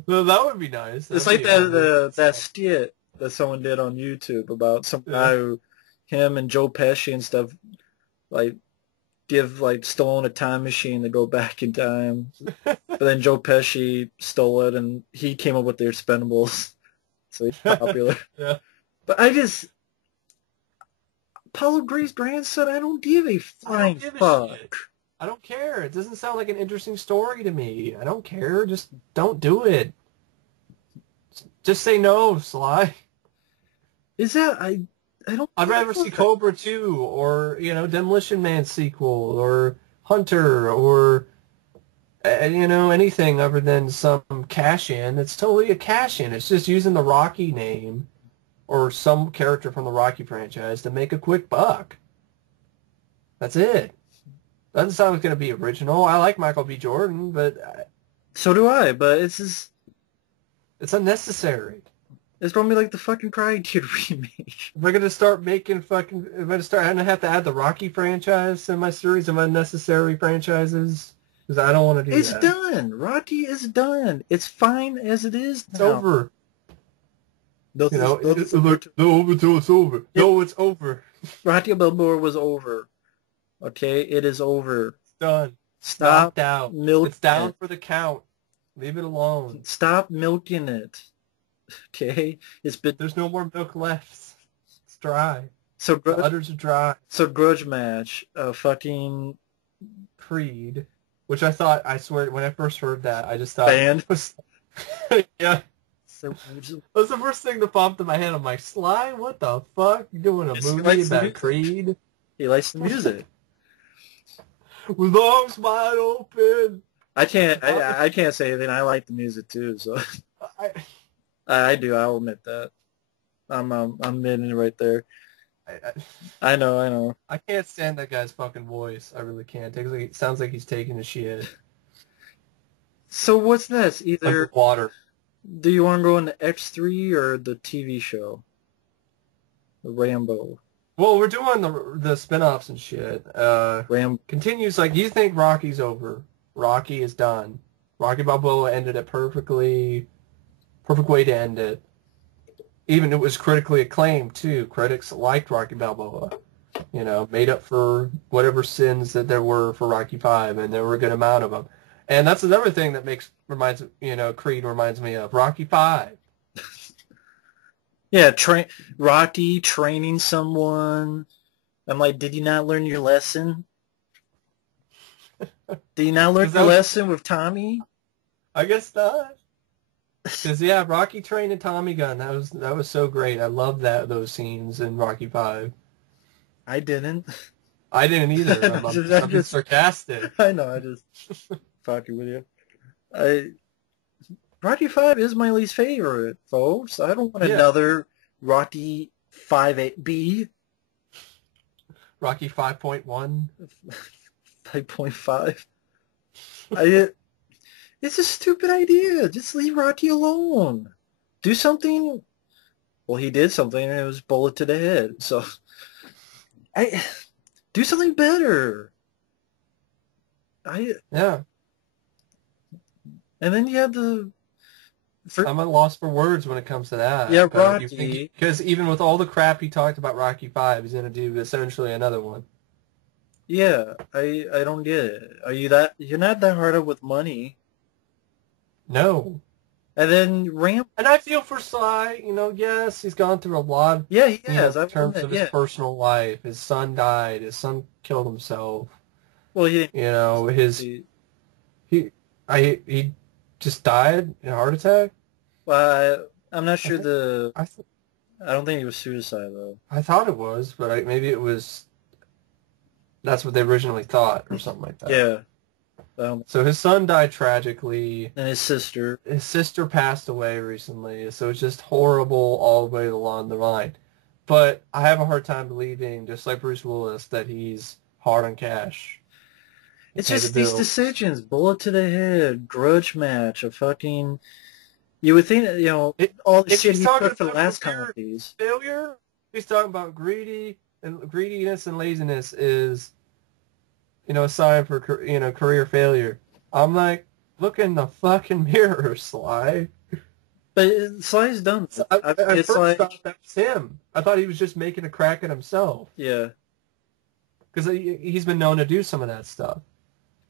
No, that would be nice. It's like that skit that someone did on YouTube about some guy who, him and Joe Pesci and stuff, like, give, like, Stallone a time machine to go back in time. But then Joe Pesci stole it, and he came up with the Expendables. So he's popular. Yeah. But Apollo Creed's grandson, I don't give a flying fuck. I don't care. It doesn't sound like an interesting story to me. I don't care. Just don't do it. Just say no, Sly. Is that... I don't... I'd rather see Cobra 2 or, Demolition Man sequel or Hunter or, anything other than some cash-in. It's totally a cash-in. It's just using the Rocky name or some character from the Rocky franchise to make a quick buck. That's it. Doesn't sound like it's going to be original. I like Michael B. Jordan, but... So do I, but it's just... It's unnecessary. It's gonna be like the fucking Karate Kid remake. Am I gonna start making fucking? Am I gonna start? I'm gonna have to add the Rocky franchise in my series of unnecessary franchises because I don't want to do It's that. done. Rocky is done. It's fine as it is It's now. over. It's no, over till it's over. No, it's over. Rocky Balboa was over. Okay, it is over. It's done. Stop out. milking It's down it. for the count. Leave it alone. Stop milking it. Okay, it's been. There's no more milk left. It's dry. So the udders are dry. So Grudge Match, fucking Creed, which I thought, I swear, when I first heard that, I just thought band. Yeah. So, that was the first thing that popped in my head. I'm like, Sly, what the fuck? You doing a movie about Creed? He likes the music. With arms wide open. I can't say anything. I like the music too, so I do. I'll admit that. I'm admitting it right there. I know. I can't stand that guy's fucking voice. I really can't. It sounds like he's taking a shit. So what's this? Either water. Do you want to go into X3 or the TV show? The Rambo. Well, we're doing the spin-offs and shit. Continues, like, you think Rocky's over. Rocky is done. Rocky Balboa ended it perfect way to end it. Even it was critically acclaimed, too. Critics liked Rocky Balboa. You know, made up for whatever sins that there were for Rocky 5, and there were a good amount of them. And that's another thing that Creed reminds me of. Rocky 5. Yeah, Rocky training someone. I'm like, did you not learn your lesson? Did you not learn your lesson with Tommy? I guess not. Because, yeah, Rocky training Tommy Gunn, that was so great. I love those scenes in Rocky 5. I didn't. I didn't either. I'm just sarcastic. I know, I just fucking with you. Rocky 5 is my least favorite, folks. I don't want another Rocky 5B. Rocky 5.1. 5.5. It's a stupid idea. Just leave Rocky alone. Do something. Well, he did something, and it was bullet to the head. So, do something better. Yeah. And then you have I'm at a loss for words when it comes to that. Yeah, Rocky. Because even with all the crap he talked about Rocky 5, he's going to do essentially another one. Yeah, I don't get it. You're not that hard up with money. No. And then Rambo. And I feel for Sly, yes, he's gone through a lot. Yeah, he has. In terms of his personal life. His son died. His son killed himself. Well, he didn't. He just died in a heart attack. Well, I'm not sure I don't think it was suicide though. I thought it was, but maybe it was. That's what they originally thought, or something like that. Yeah. So his son died tragically. And his sister. His sister passed away recently, so it's just horrible all the way along the line. But I have a hard time believing, just like Bruce Willis, that he's hard on cash. It's just these decisions. Bullet to the head, Grudge Match, a fucking... You would think, all the shit he put for the last comedies. Failure? He's talking about greediness and laziness is... a sign for, career failure. I'm like, look in the fucking mirror, Sly. But Sly's done. I first thought that was him. I thought he was just making a crack at himself. Yeah. Because he's been known to do some of that stuff.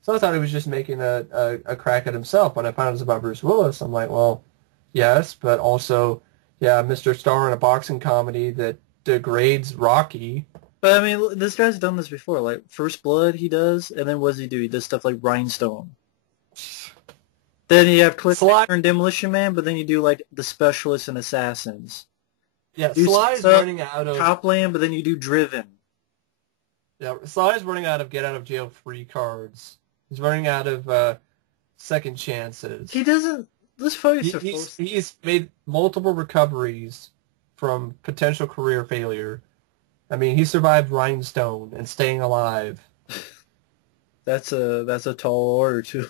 So I thought he was just making a crack at himself. When I found out it was about Bruce Willis, I'm like, well, yes, but also, yeah, Mr. Star in a boxing comedy that degrades Rocky. But, I mean, this guy's done this before. Like, First Blood he does, and then what does he do? He does stuff like Rhinestone. Then you have Cliffhanger and Demolition Man, but then you do, like, The Specialists and Assassins. Yeah, Sly's running out of... Copland, but then you do Driven. Yeah, Sly's running out of get-out-of-jail-free cards. He's running out of second chances. He doesn't... Let's focus. He's made multiple recoveries from potential career failure. I mean, he survived Rhinestone and staying alive. That's a tall order, too.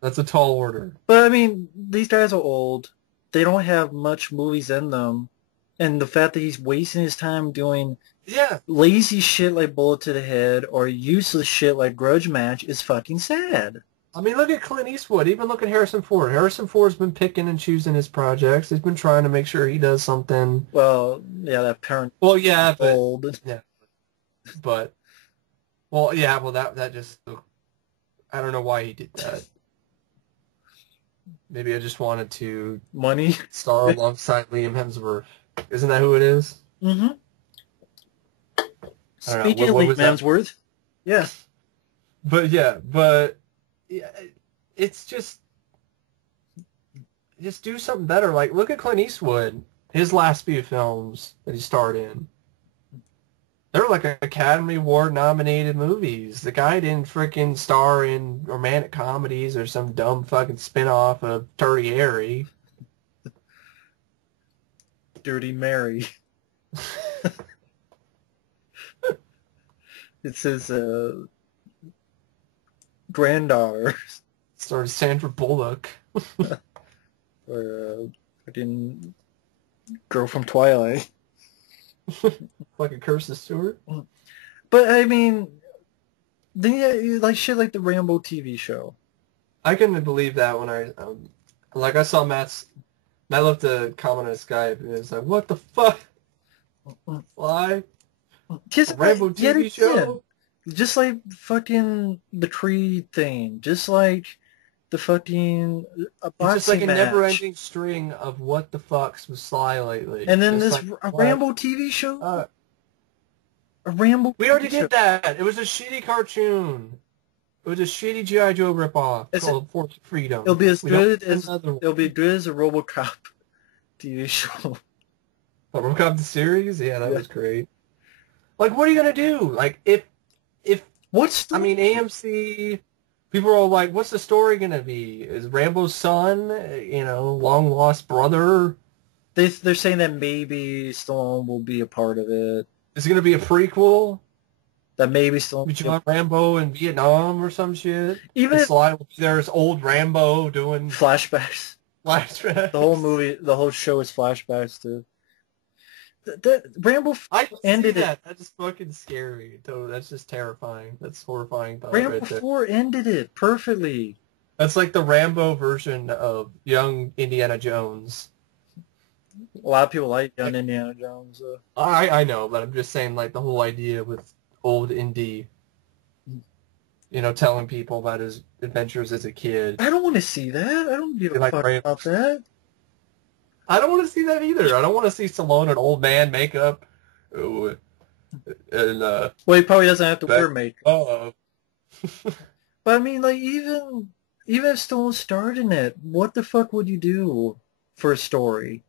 That's a tall order. But, I mean, these guys are old. they don't have much movies in them, and the fact that he's wasting his time doing Yeah. lazy shit like Bullet to the Head or useless shit like Grudge Match is fucking sad. I mean, look at Clint Eastwood. Even look at Harrison Ford. Harrison Ford's been picking and choosing his projects. He's been trying to make sure he does something. Well, yeah, that parent Well, yeah, but old. yeah, but well, yeah, well that just I don't know why he did that. Maybe I just wanted to Money. star alongside Liam Hemsworth. Isn't that who it is? Mm-hmm. I don't know. Speaking of What Liam was that? Hemsworth, yeah. But it's just do something better. Like, look at Clint Eastwood. His last few films that he starred in. They're like Academy Award nominated movies. The guy didn't freaking star in romantic comedies or some dumb fucking spin-off of Dirty Harry. Dirty Mary. It's his granddaughter. Starred Sandra Bullock. Or fucking girl from Twilight. Like a Kirsten Stewart. But I mean, then yeah, like shit like the Rambo TV show. I couldn't believe that when I saw Matt left a comment on Skype and it was like, what the fuck? Why? Just A Rambo TV show? Just like fucking the Creed thing. Just like the fucking It's just like a match. never-ending string of what the fucks with Sly lately. And then It's this like, Rambo TV show? a Rambo we already TV show. did that. It was a shitty cartoon. It was a shitty G.I. Joe ripoff called Force of Freedom. It'll be as good as another one. it'll be good as a RoboCop TV show. RoboCop the series? Yeah, that was great. Like, what are you gonna do? Like, if What's I mean, AMC, people are all like, what's the story gonna be? Is Rambo's son, long lost brother? they're saying that maybe Stallone will be a part of it. Is it gonna be a prequel? That maybe Stallone. Would you want Rambo in Vietnam or some shit? Even and if Sly will be there as old Rambo doing flashbacks. flashbacks. The whole show is flashbacks too. The Rambo I can ended see it. that. That's just fucking scary. That's just terrifying. That's horrifying. Rambo right there. 4 ended it perfectly. That's like the Rambo version of young Indiana Jones. A lot of people like young Indiana Jones. I know, but I'm just saying, like, the whole idea with old Indy, telling people about his adventures as a kid. I don't want to see that. I don't give a fuck about that. I don't want to see that either. I don't want to see Stallone in old man makeup. And, well, he probably doesn't have to wear makeup. But I mean, like, even if Stallone starred in it, what the fuck would you do for a story?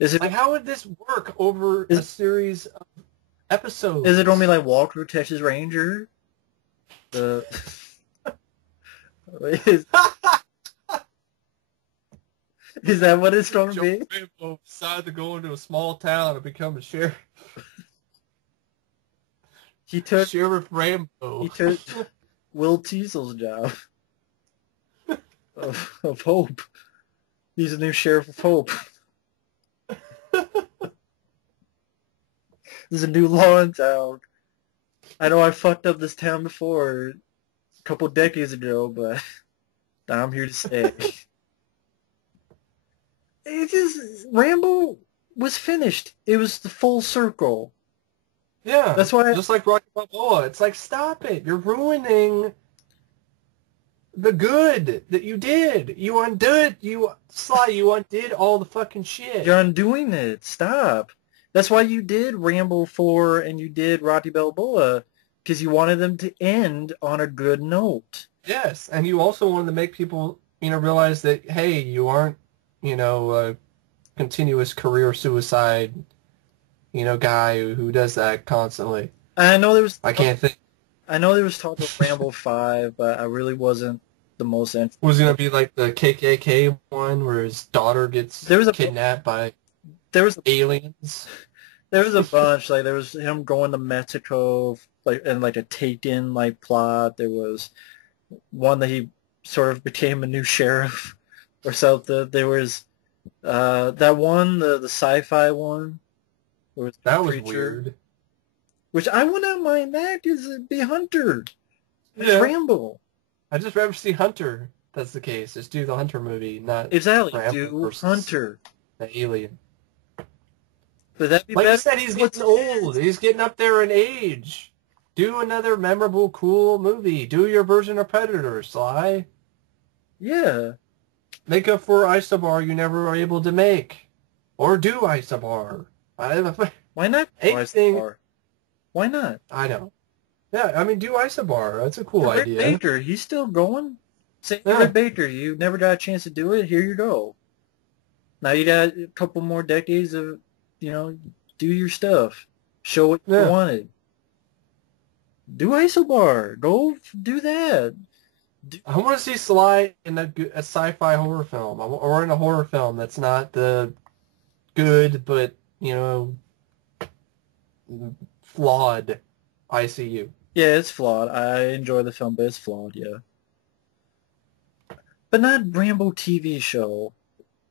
Is it like, how would this work over a series of episodes? Is it only like Walker, Texas Ranger? Is that what it's going to be? Rambo decided to go into a small town and become a sheriff. He took Sheriff Rambo. He took Will Teasel's job of Hope. He's the new Sheriff of Hope. There's a new law in town. I know I fucked up this town before, a couple decades ago, but now I'm here to stay. Rambo was finished. It was the full circle. Yeah. That's why just like Rocky Balboa. It's like, stop it. You're ruining the good that you did. You undid all the fucking shit. You're undoing it. Stop. That's why you did Rambo 4 and you did Rocky Balboa, because you wanted them to end on a good note. Yes, and you also wanted to make people, realize that, hey, you aren't, a continuous career suicide, guy who does that constantly. I know there was... I can't think. I know there was talk of Rambo 5, but I really wasn't the most interested. Was it going to be like the KKK one where his daughter gets kidnapped by aliens? There was a bunch. Like, there was him going to Mexico, and a Taken plot. There was one that he sort of became a new sheriff or something. There was That one, the sci-fi one, with the That was creature, weird. which I would not mind that because it'd be Hunter. It's Yeah. Rambo. I just rather see Hunter. That's the case. Just do the Hunter movie, not Exactly, Rambo do versus Hunter. the alien. But that'd be Like you better. said, he's getting old. He's getting up there in age. Do another memorable, cool movie. Do your version of Predator, Sly. Yeah. Make up for Isobar you never were able to make. Or do Isobar. Why not? Anything. Why not? I know. Yeah, I mean, do Isobar. That's a cool Rick idea. Baker, he's still going. Say, Yeah. Rick Baker, you never got a chance to do it. Here you go. Now you got a couple more decades of, do your stuff. Show what you Yeah. wanted. Do Isobar. Go do that. I want to see Sly in a sci-fi horror film, or in a horror film that's not the good but flawed ICU. Yeah, it's flawed. I enjoy the film, but it's flawed, yeah. But not Rambo TV show.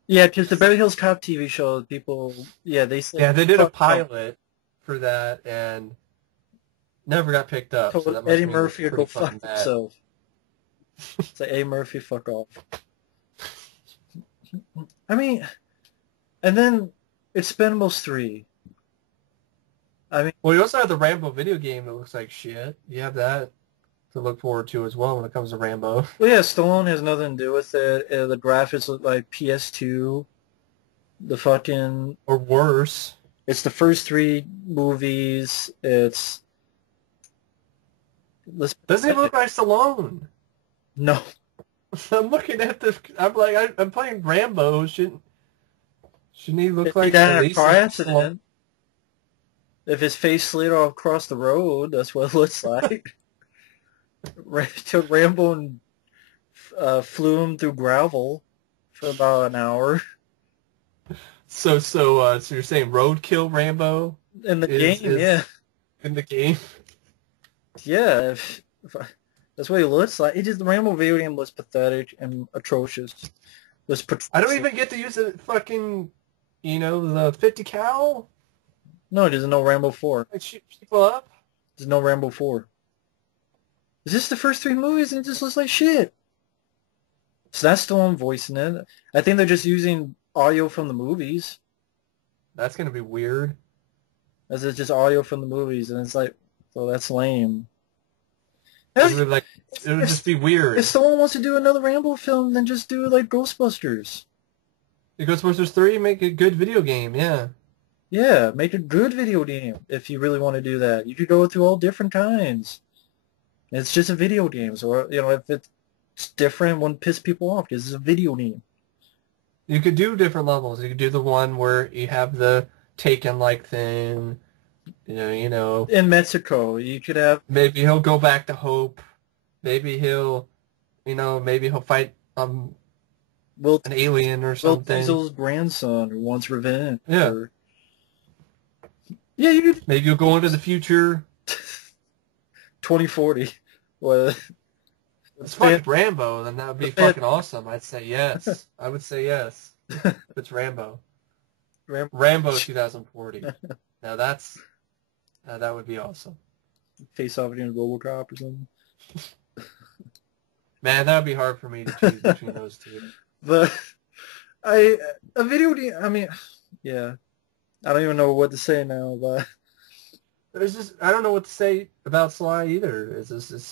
Yeah, because the Beverly Hills Cop TV show, people, they said... Yeah, they did a pilot for that and never got picked up. So that must Eddie mean Murphy would go fuck fucking bad. himself. It's like, Eddie Murphy, fuck off. I mean, and then Expendables 3. I mean... Well, you also have the Rambo video game that looks like shit. You have that to look forward to as well when it comes to Rambo. Well, yeah, Stallone has nothing to do with it. The graphics look like PS2. The fucking... Or worse. It's the first 3 movies. It's... Doesn't he look like Stallone? No. I'm looking at this. I'm like, I'm playing Rambo. Shouldn't he look If like he got at in a least car accident, if his face slid off across the road, that's what it looks like. Took Rambo and flew him through gravel for about an hour. So you're saying roadkill Rambo In the game, yeah. In the game. Yeah, that's what he looks like. The Rambo video game was pathetic and atrocious. I don't even get to use the fucking, the 50 cal. No, there's no Rambo 4. Like shoot people up. There's no Rambo 4. Is this the first 3 movies and it just looks like shit? So that's still on voicing it. I think they're just using audio from the movies. That's gonna be weird. As it's just audio from the movies, and it's like, well, that's lame. It would just be weird. If someone wants to do another Rambo film, then just do like Ghostbusters. The Ghostbusters 3, make a good video game, yeah. Yeah, make a good video game if you really want to do that. You could go through all different kinds. It's just a video game, so if it's different, it wouldn't piss people off because it's a video game. You could do different levels. You could do the one where you have the Taken-like thing. In Mexico, you could have... Maybe he'll go back to Hope. Maybe he'll fight an alien or something. Will Diesel's grandson who wants revenge. Yeah. Yeah, you could... Maybe you'll go into the future. 2040. Well, It's fucking Rambo, then that would be fucking awesome. I'd say yes. I would say yes. If it's Rambo. Rambo 2040. Now that would be awesome. Face off against RoboCop or something. Man, that would be hard for me to choose between those two. But a video game. I mean, yeah. I don't even know what to say now, but I don't know what to say about Sly either.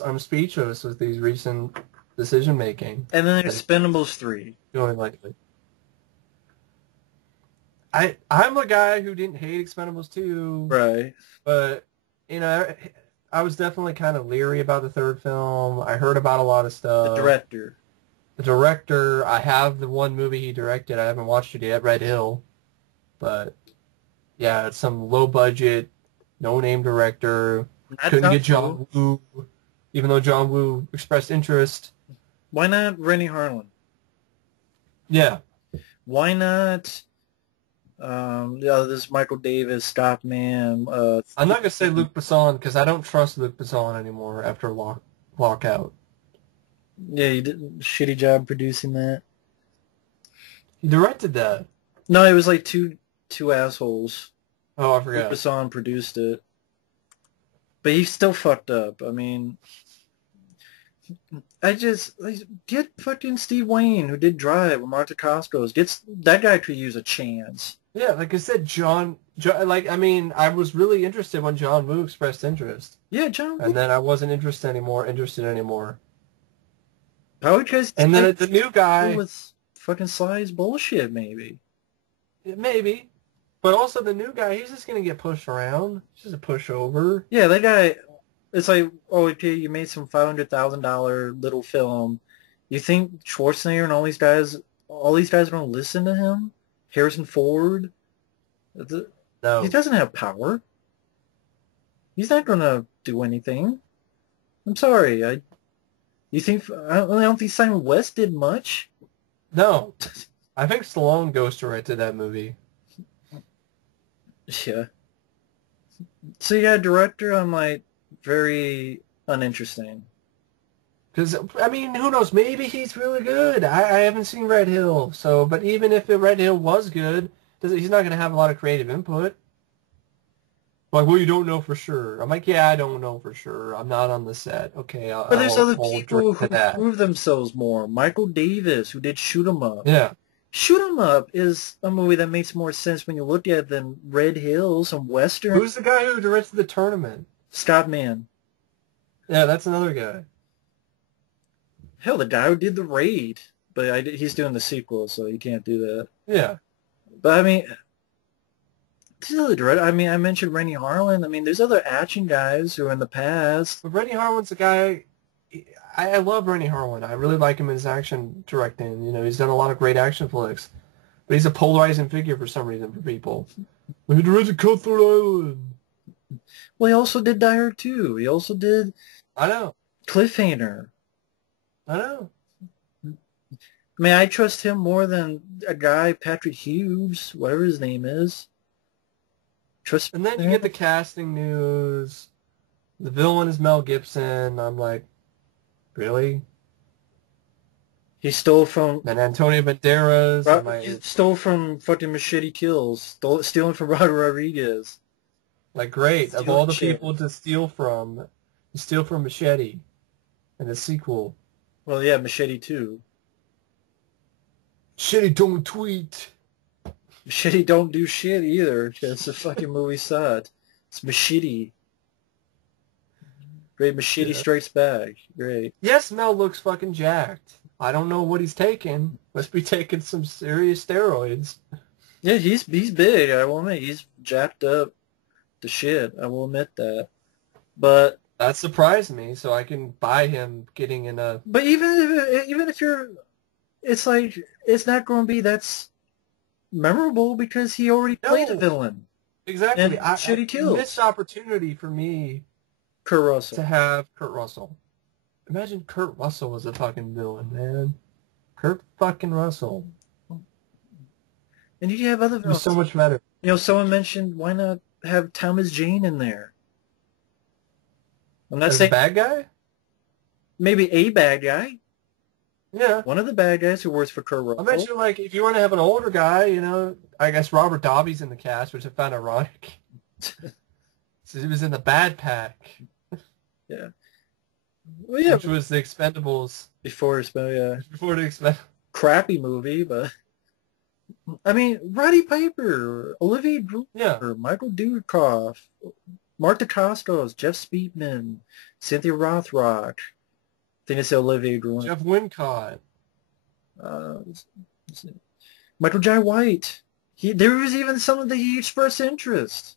I'm speechless with these recent decision making. And then there's Expendables 3. Feeling likely. I'm a guy who didn't hate Expendables 2. Right. But, I was definitely kind of leery about the third film. I heard about a lot of stuff. The director, I have the one movie he directed. I haven't watched it yet, Red Hill. But, yeah, it's some low-budget, no-name director. Couldn't get John Woo, even though John Woo expressed interest. Why not Rennie Harlan? Yeah. Why not... this Michael Davis, Scott Mann. I'm not going to say Luc Besson because I don't trust Luc Besson anymore after Lockout. Yeah, he did a shitty job producing that. He directed that. No, it was like two assholes. Oh, I forgot. Saw and produced it. But he still fucked up. I mean, get fucking Steve Wayne, who did Drive with Marta Costos. That guy could use a chance. Yeah, like I said, John, like, I mean, I was really interested when John Woo expressed interest. Yeah, John Woo. And then I wasn't interested anymore. Probably because... And then the new guy... with fucking Sly's bullshit, maybe. Maybe. But also the new guy, he's just going to get pushed around. He's just a pushover. Yeah, that guy... It's like, oh, okay, you made some $500,000 little film. You think Schwarzenegger and all these guys are going to listen to him? Harrison Ford? No. He doesn't have power. He's not going to do anything. I'm sorry. I don't think Simon West did much. No. I think Stallone ghost-directed that movie. Yeah. So you got a director, I'm like, very uninteresting. Because, I mean, who knows? Maybe he's really good. I haven't seen Red Hill. So, but even if Red Hill was good, he's not going to have a lot of creative input. Like, well, you don't know for sure. I'm like, yeah, I don't know for sure. I'm not on the set. Okay, but there's other people who prove themselves more. Michael Davis, who did Shoot 'Em Up. Yeah. Shoot 'Em Up is a movie that makes more sense when you look at it than Red Hills and Western. Who's the guy who directed The Tournament? Scott Mann. Yeah, that's another guy. Hell, the guy who did The Raid. But he's doing the sequel, so you can't do that. Yeah. But, I mean... I mean, I mentioned Rennie Harlan. I mean, there's other action guys who are in the past. But Rennie Harlan's a guy... I love Rennie Harlan. I really like him in his action directing. You know, he's done a lot of great action flicks. But he's a polarizing figure for some reason for people. He directed Cutthroat Island. Well, he also did Die Hard 2. He also did... I know. Cliffhanger. I know. I mean, I trust him more than a guy, Patrick Hughes, whatever his name is. And then you get the casting news. The villain is Mel Gibson. I'm like, really? He stole from... And Antonio Banderas. He stole from fucking Machete Kills. Stealing from Robert Rodriguez. Like, great. Of all the people to steal from Machete in the sequel. Well, yeah, Machete 2. Machete don't tweet. Machete don't do shit either, because the fucking movie sucked. It's Machete. Great, Machete Strikes Back. Great. Yes, Mel looks fucking jacked. I don't know what he's taking. Must be taking some serious steroids. Yeah, he's big, I will admit. He's jacked up the shit, I will admit that. But... That surprised me, so I can buy him getting in a... But even if you're... It's like, it's not going to be that's memorable because he already played a villain. Exactly. And Shitty Kills. Missed opportunity for me Kurt Russell. To have Kurt Russell. Imagine Kurt Russell was a fucking villain, man. Kurt fucking Russell. And you have other villains. So much better. You know, someone mentioned, why not have Thomas Jane in there? I'm not saying... a bad guy? Maybe a bad guy. Yeah. One of the bad guys who works for Kurt Russell. I mentioned, like, if you want to have an older guy, you know, I guess Robert Davi's in the cast, which I found ironic. So he was in the Bad Pack. Yeah. Well, yeah. Which was the Expendables. Before the Expendables. Crappy movie, but... I mean, Roddy Piper, Olivia Drucker, Michael Dudikoff, Mark Dacascos, Jeff Speakman, Cynthia Rothrock. I think it's Olivia Drucker. Jeff Wincott. Michael Jai White. There was even some of he expressed interest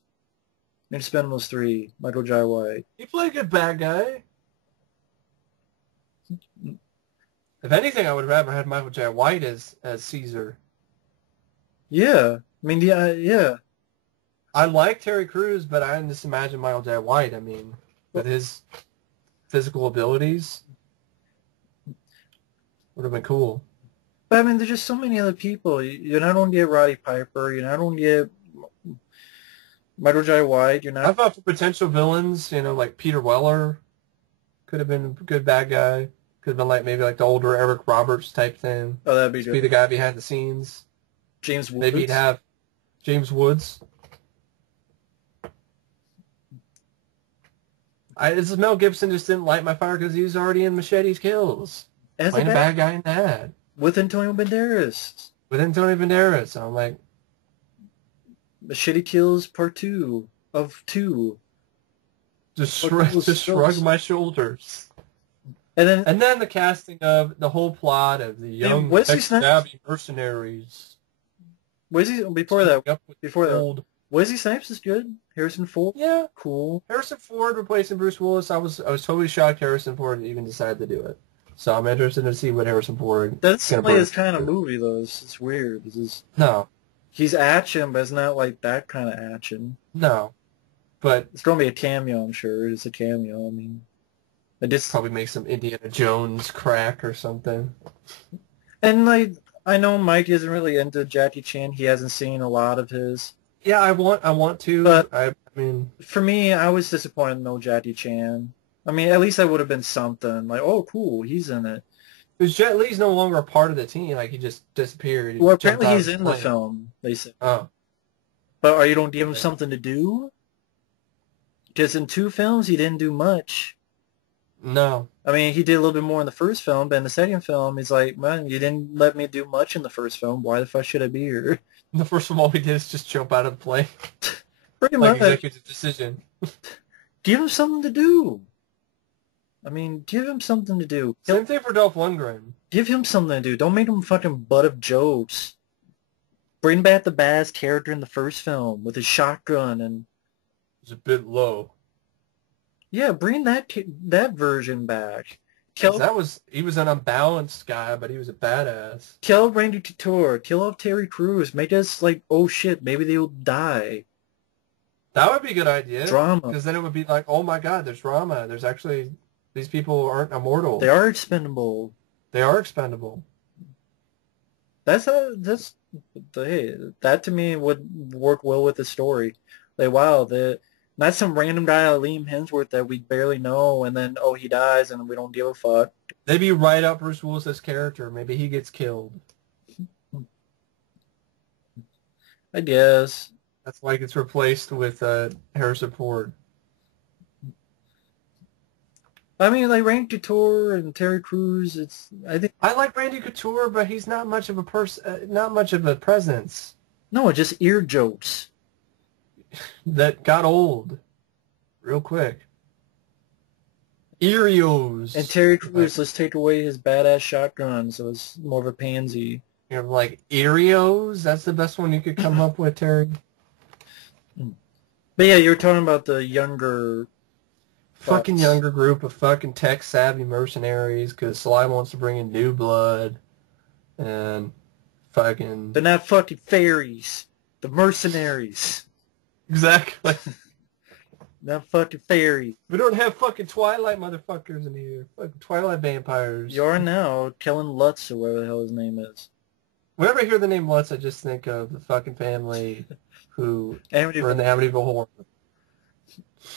in Expendables 3. Michael Jai White. He played a good bad guy. If anything, I would have rather had Michael Jai White as Caesar. Yeah. I mean, yeah. I like Terry Crews, but I just imagine Michael Jai White, I mean, with his physical abilities, would have been cool. But, I mean, there's just so many other people. You're not going to get Roddy Piper. You're not going to get Michael Jai White. You're not... I thought for potential villains, you know, like Peter Weller could have been a good bad guy. Could have been like maybe like the older Eric Roberts type thing. Oh, that'd be good. Be the guy behind the scenes. James Woods. Maybe he'd have James Woods. This Mel Gibson just didn't light my fire because he was already in Machete's Kills. As Playing a bad guy in that. With Antonio Banderas. With Antonio Banderas. So I'm like... Machete Kills Part 2 of 2. Just shrug my shoulders. And then the casting of the whole plot of the young tech-savvy mercenaries. Before that, Wesley Snipes is good. Harrison Ford, yeah, cool. Harrison Ford replacing Bruce Willis. I was totally shocked Harrison Ford even decided to do it. So I'm interested to see what Harrison Ford. That's like his kind of movie though. It's weird. No, he's action, but it's not like that kind of action. No, but it's gonna be a cameo. I'm sure it's a cameo. I mean, it just probably make some Indiana Jones crack or something. And like, I know Mike isn't really into Jackie Chan. He hasn't seen a lot of his. Yeah, I want to, but I mean, for me, I was disappointed no Jackie Chan. I mean, at least that would have been something like, oh, cool, he's in it. Because Jet Li's no longer a part of the team. Like he just disappeared. Well, apparently he's in the film. They said. Oh, but you don't give him something to do? Because in 2 films he didn't do much. No. I mean, he did a little bit more in the first film, but in the second film, he's like, man, you didn't let me do much in the first film. Why the fuck should I be here? The first film, all we did is just jump out of the plane. Pretty much. Executive decision. Give him something to do. I mean, give him something to do. Same thing for Dolph Lundgren. Give him something to do. Don't make him fucking butt of jokes. Bring back the Baz character in the first film with his shotgun and... It was a bit low. Yeah, bring that version back. He was an unbalanced guy, but he was a badass. Kill Randy Couture. Kill off Terry Crews. Make us like, oh shit, maybe they'll die. That would be a good idea. Drama. Because then it would be like, oh my god, there's drama. There's actually, these people aren't immortal. They are expendable. They are expendable. Hey, that to me would work well with the story. Like, wow, not some random guy like Liam Hemsworth that we barely know, and then, oh, he dies, and we don't give a fuck. Maybe write up Bruce Willis' character. Maybe he gets killed. I guess. That's why he gets replaced with Harrison Ford. I mean, like, Randy Couture and Terry Crews, I like Randy Couture, but he's not much of a not much of a presence. No, just ear jokes. That got old real quick. Erios. And Terry Crews, let's take away his badass shotgun, so it's more of a pansy. You're like, Erios? That's the best one you could come up with, Terry? But yeah, you were talking about the younger... Fucking younger group of fucking tech-savvy mercenaries, because Sly wants to bring in new blood, and fucking... They're not fucking fairies. The mercenaries. Exactly. Not fucking fairy. We don't have fucking Twilight motherfuckers in here. Fucking Twilight vampires. You are now Kellen Lutz, or whatever the hell his name is. Whenever I hear the name Lutz, I just think of the fucking family who were in the Amityville Horror.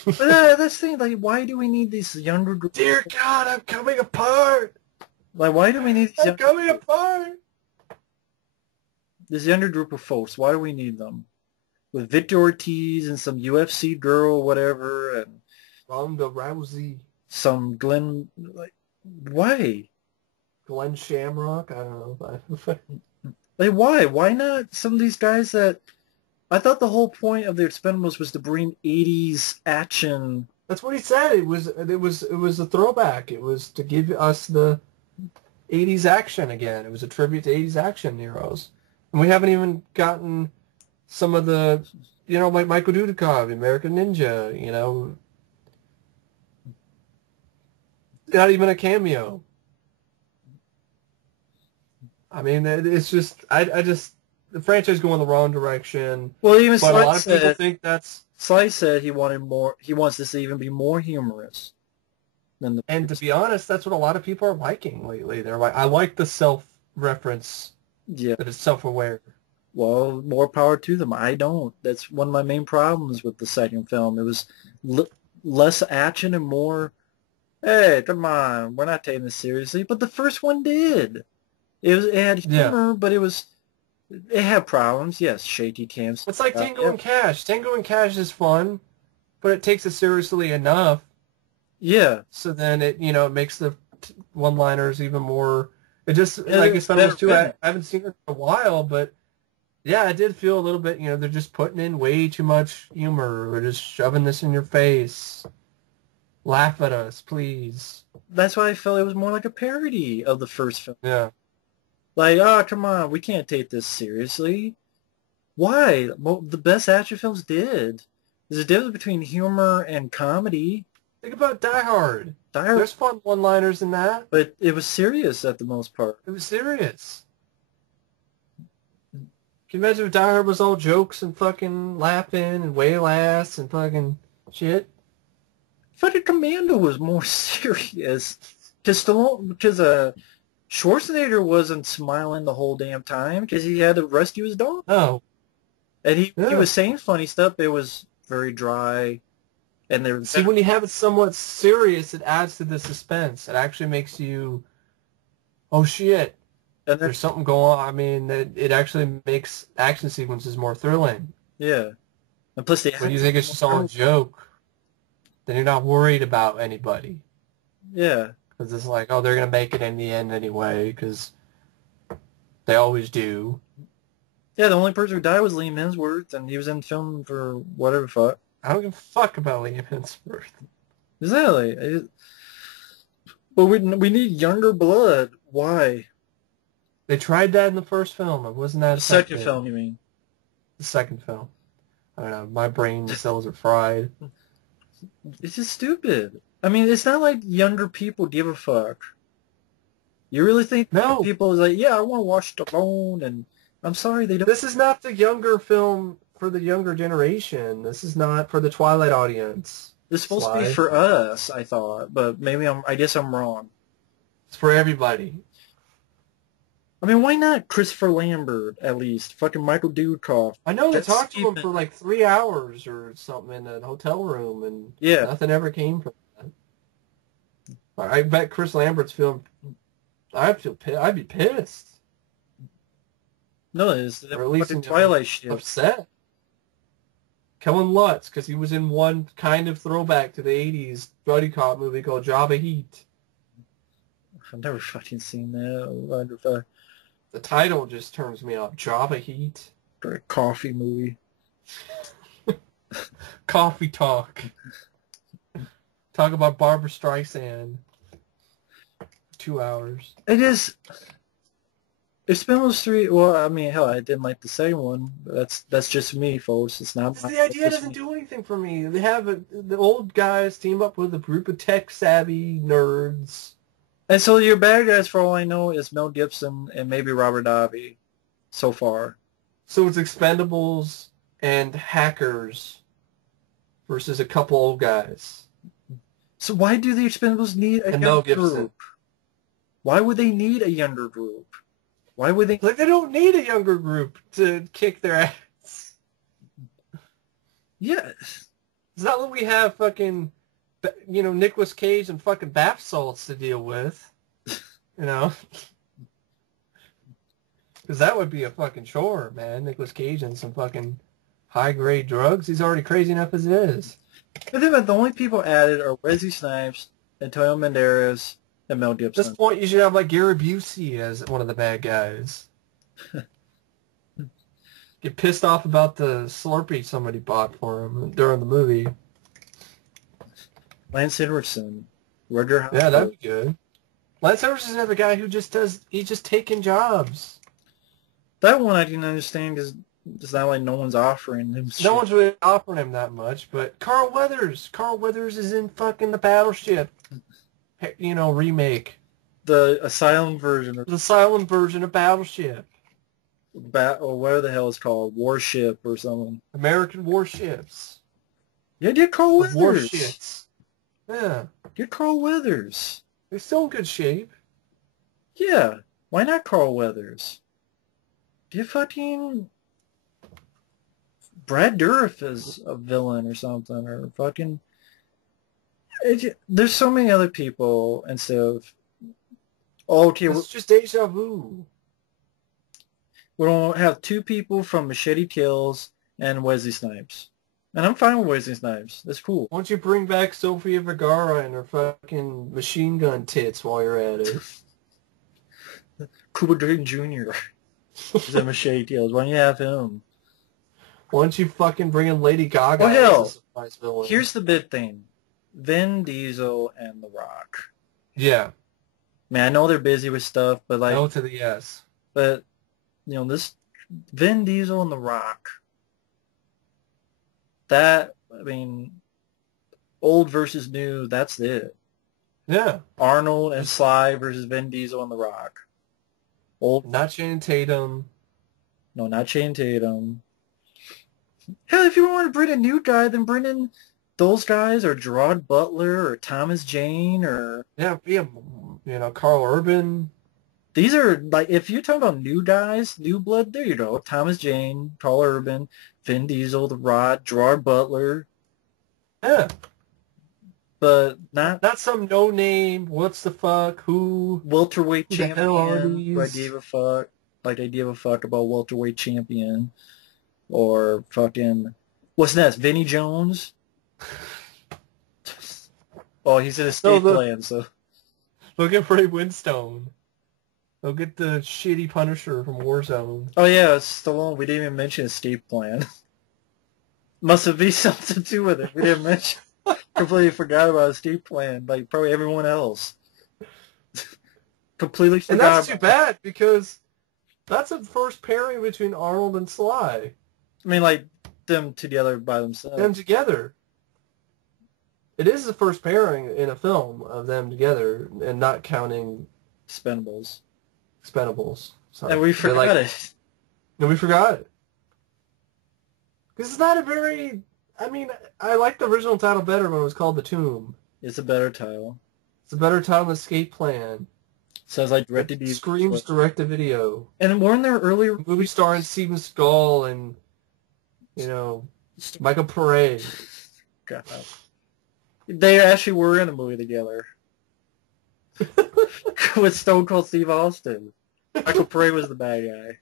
But that's the thing, like, why do we need these younger groups? Dear God, I'm coming apart! Like, why do we need these I'm coming apart! This younger group of folks, why do we need them? With Victor Ortiz and some UFC girl, whatever, and Ronda Rousey, some Glenn, like, why? Glenn Shamrock, I don't know. Like, why? Why not some of these guys that... I thought the whole point of the Expendables was to bring 80s action. That's what he said. It was a throwback. It was to give us the 80s action again. It was a tribute to 80s action heroes. And we haven't even gotten some of the, like Michael Dudikoff, American Ninja, not even a cameo. I mean, it's just, the franchise going the wrong direction. Well, even but a lot of people think that's... Sly said he wants this to even be more humorous. And to be honest, that's what a lot of people are liking lately. They're like, I like the self-reference, that it's self-aware. Well, more power to them. I don't. That's one of my main problems with the second film. It was less action and more, hey, come on, we're not taking this seriously. But the first one did. It had humor, but it was It had problems, yes. Shaky cams. It's like Tango Yeah. and Cash. Tango and Cash is fun, but it takes it seriously enough. Yeah. So then it makes the one-liners even more. It just And like it was better Expendables 2. I written. haven't seen it in a while, but yeah, I did feel a little bit. They're just putting in way too much humor. We're just shoving this in your face. Laugh at us, please. That's why I felt it was more like a parody of the first film. Yeah. Like, oh, come on, we can't take this seriously. Why? Well, the best action films did. There's a difference between humor and comedy. Think about Die Hard. Die Hard, There's fun one-liners in that. but it was serious at the most part. It was serious. Can you imagine if Die Hard was all jokes and fucking laughing and whale ass and fucking shit? Fucking Commando was more serious. Because Schwarzenegger wasn't smiling the whole damn time because he had to rescue his dog. Oh. And he Yeah. was saying funny stuff. It was very dry. And there was... See, when you have it somewhat serious, it adds to the suspense. It actually makes you, oh shit, And there's something going on. I mean, it actually makes action sequences more thrilling. yeah. And plus, When you think it's just all a joke, then you're not worried about anybody. Yeah. Because it's like, oh, they're going to make it in the end anyway, because they always do. Yeah, the only person who died was Liam Hemsworth, and he was in film for whatever fuck. I don't give a fuck about Liam Hemsworth. Exactly. But we need younger blood. Why? They tried that in the first film. It wasn't that The second effective. film, you mean? The second film. I don't know. My brain cells are fried. It's just stupid. I mean, it's not like younger people give a fuck. You really think No. people is like, yeah, I want to watch Stallone, and I'm sorry they don't. This is not the younger film for the younger generation. This is not for the Twilight audience. It's supposed to be Sly. for us, I thought, but maybe I guess I'm wrong. It's for everybody. I mean, why not Christopher Lambert, at least? Fucking Michael Dudikoff. I know they That's talked to him stupid. for like 3 hours or something in a hotel room, and Yeah. nothing ever came from that. I bet Chris Lambert's film. I'd be pissed. No, it's the Or at least fucking Twilight shit. upset. Kellen Lutz, because he was in one kind of throwback to the 80s buddy cop movie called Java Heat. I've never fucking seen that. I wonder if The title just turns me off. Java Heat. a coffee movie. Coffee talk. Talk about Barbara Streisand. 2 hours. It is. Expendables 3, well, I mean, hell, I didn't like the second one. But that's just me, folks. It's not The idea doesn't do anything for me. They have the old guys team up with a group of tech-savvy nerds. And so your bad guys, for all I know, is Mel Gibson and maybe Robert Davi so far. So it's Expendables and hackers versus a couple old guys. So why do the Expendables need a And Mel younger Gibson. group? Why would they need a younger group? Why would they? Like, they don't need a younger group to kick their ass. Yeah. It's not like we have fucking, Nicolas Cage and fucking bath salts to deal with. Because that would be a fucking chore, man. Nicolas Cage and some fucking high-grade drugs. He's already crazy enough as it is. I think that the only people added are Wesley Snipes, Antonio Banderas, and Mel At this Gibson. point, you should have, like, Gary Busey as one of the bad guys. Get pissed off about the Slurpee somebody bought for him during the movie. Lance Henriksen, Roger Howard. Yeah, that'd be good. Lance Henriksen's another guy who he's just taking jobs. That one I didn't understand because it's not like no one's offering him shit. No one's really offering him that much, but Carl Weathers is in fucking the Battleship, remake. The Asylum version of The silent version of Battleship. or whatever the hell it's called, Warship or something. American warships. Yeah, get Carl Weathers. Warships. Yeah. Get Carl Weathers. They're still in good shape. Yeah, why not Carl Weathers? Get fucking Brad Dourif as a villain or something, or fucking... There's so many other people instead of... Oh, okay, It's just deja vu. We're going to have two people from Machete Kills and Wesley Snipes. And I'm fine with Wesley Snipes. That's cool. Why don't you bring back Sofia Vergara and her fucking machine gun tits while you're at it? Cuba Gooding Jr. is in Machete Kills. Why don't you have him? Why don't you fucking bring in Lady Gaga Oh, hell. as a surprise villain? Here's the big thing. Vin Diesel and The Rock. Yeah. Man, I know they're busy with stuff, but like... No to the yes. But, you know, this... Vin Diesel and The Rock. That, I mean... Old versus new, that's it. Yeah. Arnold and Sly versus Vin Diesel and The Rock. Old... Not Channing Tatum. No, not Channing Tatum. Hell, if you want to bring a new guy, then bring in those guys, or Gerard Butler, or Thomas Jane, or... Yeah, you know, Carl Urban. These are, like, if you're talking about new guys, new blood, there you go. Thomas Jane, Carl Urban, Vin Diesel, The Rock, Gerard Butler. Yeah. But not some no-name, what's the fuck, who... welterweight who the hell are champion. these? Like, give a fuck. Like, I give a fuck about welterweight champion. Or fucking... What's next? Vinny Jones? Oh, he's in a state plan, so... Look at Ray Winstone. They'll get the shitty Punisher from Warzone. Oh yeah, it's Stallone. We didn't even mention escape plan. Must have been something to do with it. We didn't mention. Completely forgot about escape plan, like probably everyone else. Completely forgot. And that's too bad because that's a first pairing between Arnold and Sly. I mean, like them together by themselves. Them together. It is the first pairing in a film of them together, and not counting Expendables. Sorry. And we forgot it. No, we forgot it. Because it's not a very... I mean, I like the original title better when it was called The Tomb. It's a better title. It's a better title than Escape Plan. Sounds like direct-to-video. Screams direct-to-video. And weren't there earlier... Movie starring Steven Seagal and, you know, Michael Pare. God. They actually were in a movie together. With Stone Cold Steve Austin. Michael Pare was the bad guy.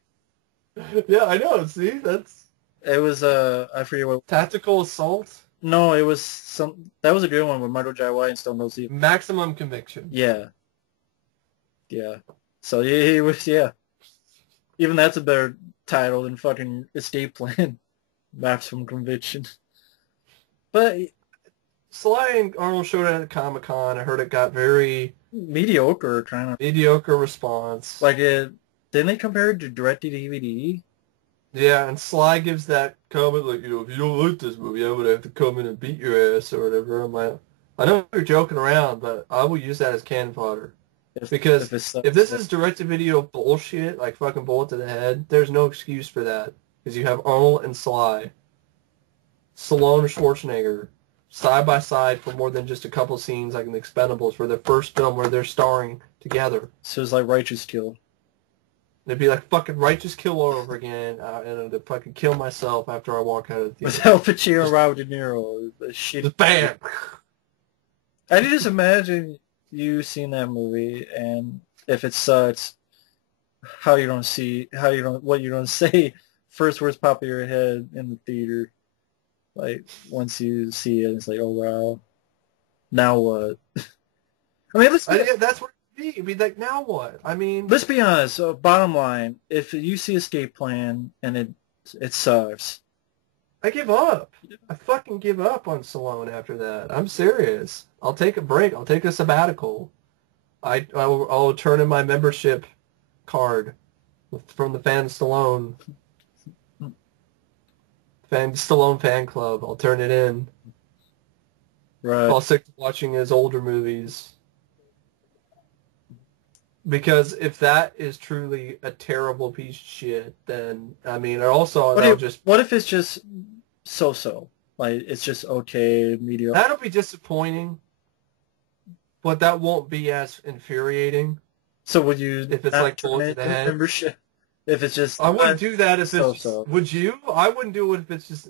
Yeah, I know. See, that's... It was, I forget what... Tactical Assault? No, it was some... That was a good one with Michael Jai White and Stone Cold Steve. Maximum Conviction. Yeah. Yeah. So, he was, yeah. Even that's a better title than fucking Escape Plan. Maximum Conviction. But... Sly and Arnold showed it at Comic-Con. I heard it got very... mediocre, kind of. Mediocre response. Like, didn't they compare it to direct-to-DVD? Yeah, and Sly gives that comment like, you know, if you don't like this movie, I would have to come in and beat your ass or whatever. I'm like, I know you're joking around, but I will use that as cannon fodder. Because if this is direct-to-video bullshit, like fucking bullet to the head, there's no excuse for that. Because you have Arnold and Sly, Stallone and Schwarzenegger, side by side for more than just a couple scenes like in the Expendables for their first film where they're starring together. So it's like Righteous Kill. It'd be like fucking Righteous Kill all over again, and I'd fucking kill myself after I walk out of the theater. With Al Pacino and Robert De Niro. Just bam! I can just imagine you seeing that movie, and if it sucks, what you're gonna say, first words pop in your head in the theater. Like, once you see it, it's like, oh, wow. Now what? I mean, that's what it'd be like, now what? I mean... Let's be honest. So, bottom line, if you see Escape Plan and it sucks... I give up. I fucking give up on Stallone after that. I'm serious. I'll take a break. I'll take a sabbatical. I'll turn in my membership card from the Stallone fan club. I'll turn it in. Right. I'll stick to watching his older movies. Because if that is truly a terrible piece of shit, then, I mean, what if it's just so-so? Like, it's just okay, mediocre. That'll be disappointing, but that won't be as infuriating. So would you... If it's like bullet to the head? Membership? If it's just... I wouldn't do that if it's... So. Would you? I wouldn't do it if it's just,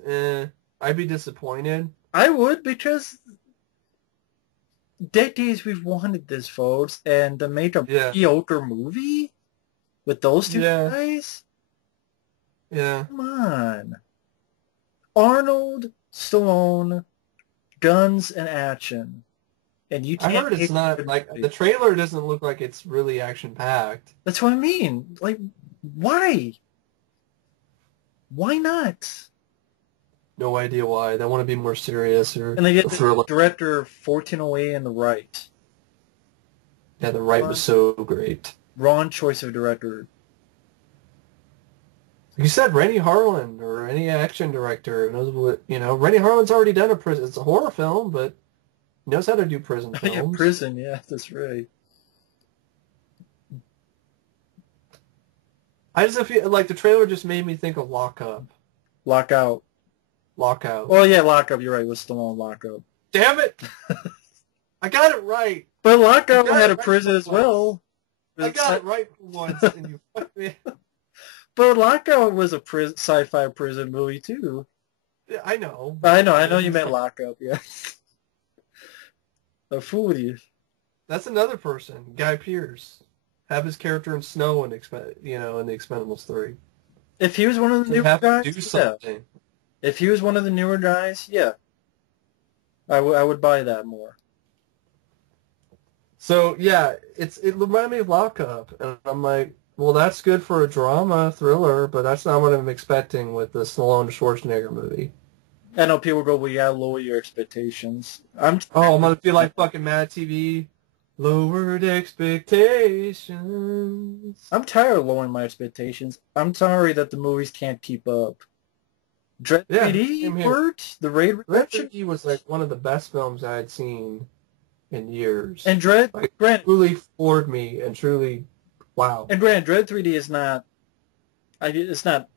I'd be disappointed. I would, because decades we've wanted this, folks, and to make a mediocre movie with those two guys? Yeah. Come on. Arnold, Stallone, guns and action. And you I can't heard it's hate not, like, the trailer doesn't look like it's really action-packed. That's what I mean. Like, why? Why not? No idea why. They want to be more serious or And they get a the thriller. director of 1408 and The Right. Yeah, The Right was so great. Wrong choice of director. You said Rennie Harlan or any action director knows what, Rennie Harlan's already done a prison. It's a horror film, but he knows how to do prison Oh, yeah, films. prison. Yeah, that's right. I just feel like the trailer just made me think of Lockup. Lockout. Lockout. Oh, yeah, Lockup. You're right. With Stallone, Lockup. Damn it! I got it right. But Lockout had a prison as well. I got it right for once, and you fucked me up. But Lockout was a sci-fi prison movie, too. Yeah, I know. I know you meant Lockup, yeah. I fooled you. That's another person, Guy Pearce. Have his character in Snow in the Expendables 3. If he was one of the newer guys, do something. If he was one of the newer guys, yeah. I would buy that more. So, yeah, it reminded me of Lockup. And I'm like, well, that's good for a drama thriller, but that's not what I'm expecting with the Stallone Schwarzenegger movie. I know people go, well, you gotta lower your expectations. I'm going to be like fucking Mad TV. Lowered expectations. I'm tired of lowering my expectations. I'm sorry that the movies can't keep up. Dread 3D worked. The Raid Redemption 3D was like one of the best films I had seen in years. And Dread, truly floored me and truly, wow. And Dread 3D is not. It's not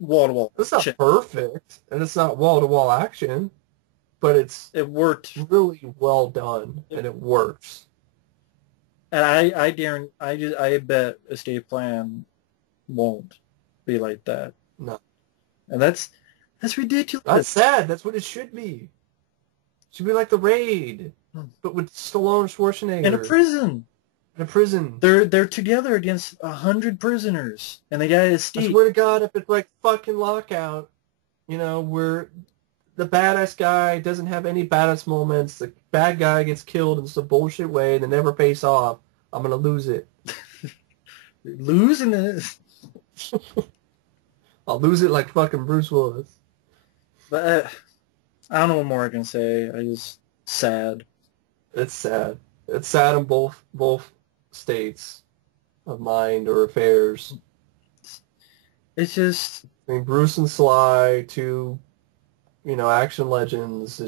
wall to wall. It's not perfect, and it's not wall to wall action, but it worked really well done, and it works. And I bet Escape Plan won't be like that. No. And that's ridiculous. That's sad. That's what it should be. It should be like The Raid, but with Stallone Schwarzenegger. In a prison. In a prison. They're together against 100 prisoners, and they gotta escape. I swear to God, if it's like fucking Lockout, where the badass guy doesn't have any badass moments, the bad guy gets killed in some bullshit way, and they never face off, I'm gonna lose it. Losing it. I'll lose it like fucking Bruce Willis. But I don't know what more I can say. I just sad. It's sad. It's sad in both states of mind or affairs. It's just. I mean, Bruce and Sly, two, action legends.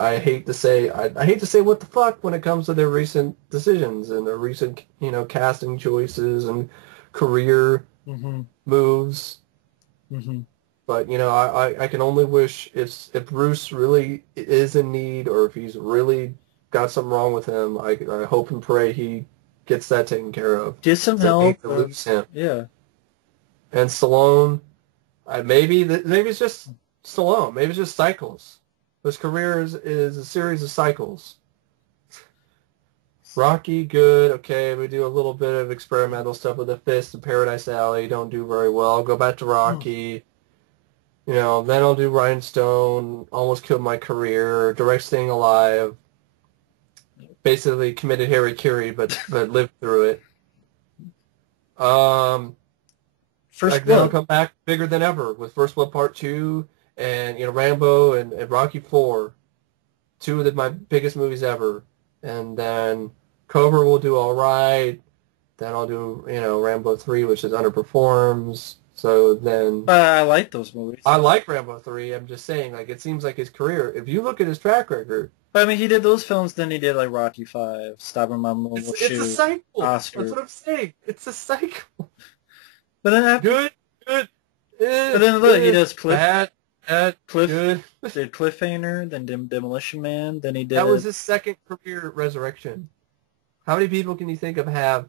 I hate to say what the fuck when it comes to their recent decisions and their recent, casting choices and career moves. Mm-hmm. But, I can only wish if Bruce really is in need or if he's really got something wrong with him, I hope and pray he gets that taken care of. Get some help. To lose him. Yeah. And Stallone, maybe it's just Stallone. Maybe it's just cycles. His career is a series of cycles. Rocky, good. Okay, we do a little bit of experimental stuff with the fist in Paradise Alley. Don't do very well. I'll go back to Rocky. Then I'll do Rhinestone. Almost killed my career. Direct Staying Alive. Basically committed harikiri, but lived through it. First then I'll come back bigger than ever with First Blood Part 2 and, Rambo and Rocky 4. Two of my biggest movies ever. And then Cobra will do all right. Then I'll do, Rambo 3, which is underperforms. So then... I like those movies. I like Rambo 3. I'm just saying, it seems like his career, if you look at his track record... I mean, he did those films, then he did, Rocky 5, Stopping My Mobile Shoot, It's a cycle. Oscar. That's what I'm saying. It's a cycle. But then after... Good. But then look, he does Bad, good. Did Cliffhanger, then Demolition Man, then he did... That was his second career resurrection. How many people can you think of have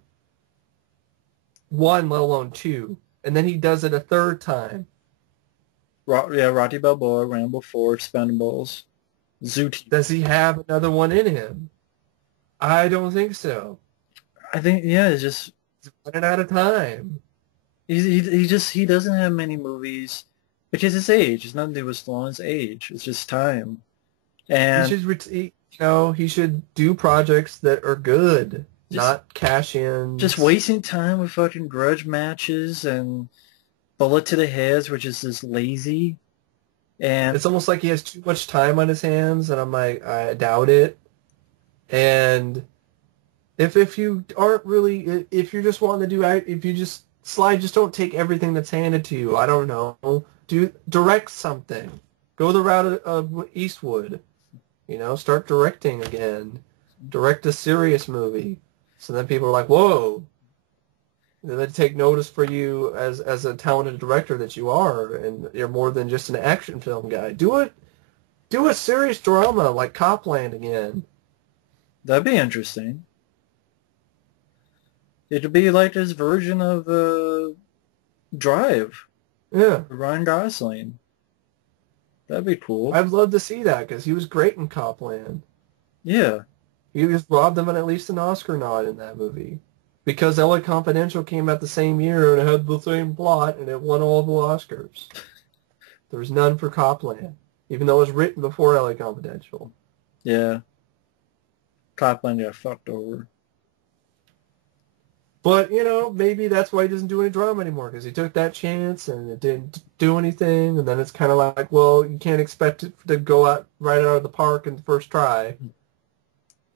one, let alone two? And then he does it a third time. Rocky Balboa, Rambo 4, Expendables, Zoot. Does he have another one in him? I don't think so. I think, it's just... He's running out of time. He doesn't have many movies because his age. It's nothing to do with Stallone's age. It's just time. He And should, he should do projects that are good, just not cash just ins. wasting time with fucking grudge matches and bullet to the heads, which is just lazy. And It's almost like he has too much time on his hands, and I'm like, I doubt it. And if you aren't really, if you're just wanting to do, if you just slide, just don't take everything that's handed to you. I don't know. Direct something. Go the route of Eastwood. Start directing again. Direct a serious movie. So then people are like, whoa. They take notice for you as a talented director that you are, and you're more than just an action film guy. Do a serious drama like Copland again. that'd be interesting. It'd be like his version of Drive, Yeah. Ryan Gosling. That'd be cool. I'd love to see that because he was great in Copland. Yeah. He just robbed them of at least an Oscar nod in that movie. Because LA Confidential came out the same year and it had the same plot and it won all the Oscars. There was none for Copland, even though it was written before LA Confidential. Yeah. Copland got fucked over. But, maybe that's why he doesn't do any drama anymore, because he took that chance and it didn't do anything, and then it's kind of like, well, you can't expect it to go out right out of the park in the first try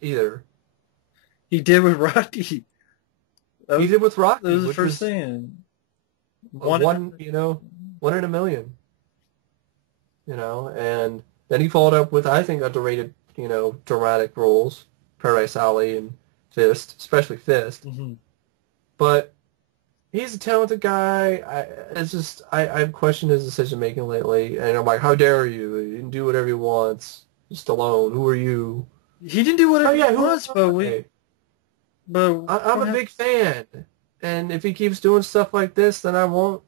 either. He did with Rocky. He did with Rocky, That was the which first was thing. one in a million, and then he followed up with, I think, underrated, dramatic roles, Paradise Alley and Fist, especially Fist. Mm-hmm. But he's a talented guy. I've questioned his decision making lately, and I'm like, how dare you? He can do whatever he wants. Stallone, who are you? He didn't do whatever Oh, he wants, but I'm a big fan, and if he keeps doing stuff like this, then I won't,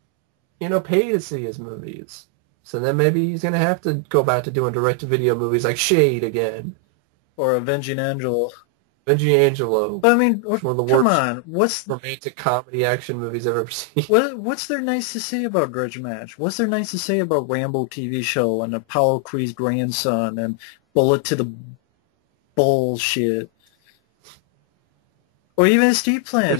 pay to see his movies. So then maybe he's gonna have to go back to doing direct-to-video movies like Shade again, or Avenging Angel. Benji Angelo. But I mean, One of the come worst on, what's romantic comedy action movies I've ever seen. what's there nice to say about Grudge Match? What's there nice to say about Rambo TV show and Apollo Creed's grandson and Bullet to the bullshit, or even Escape Plan?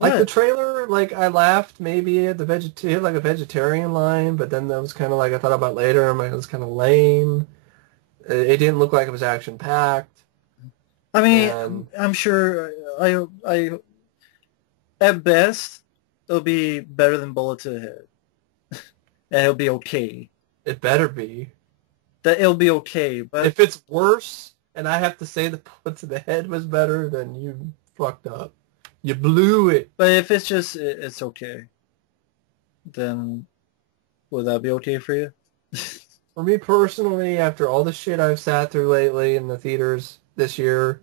Like What? the trailer, like I laughed maybe at it had like a vegetarian line, but then that was kind of like I thought about later. I'm like, it was kind of lame. It didn't look like it was action packed. I mean, And I'm sure I at best it'll be better than Bullet to the Head, and it'll be okay. it better be. That it'll be okay, but If it's worse, and I have to say the Bullet to the Head was better, then you fucked up. You blew it. if it's just it's okay, then would that be okay for you? For me personally, after all the shit I've sat through lately in the theaters this year,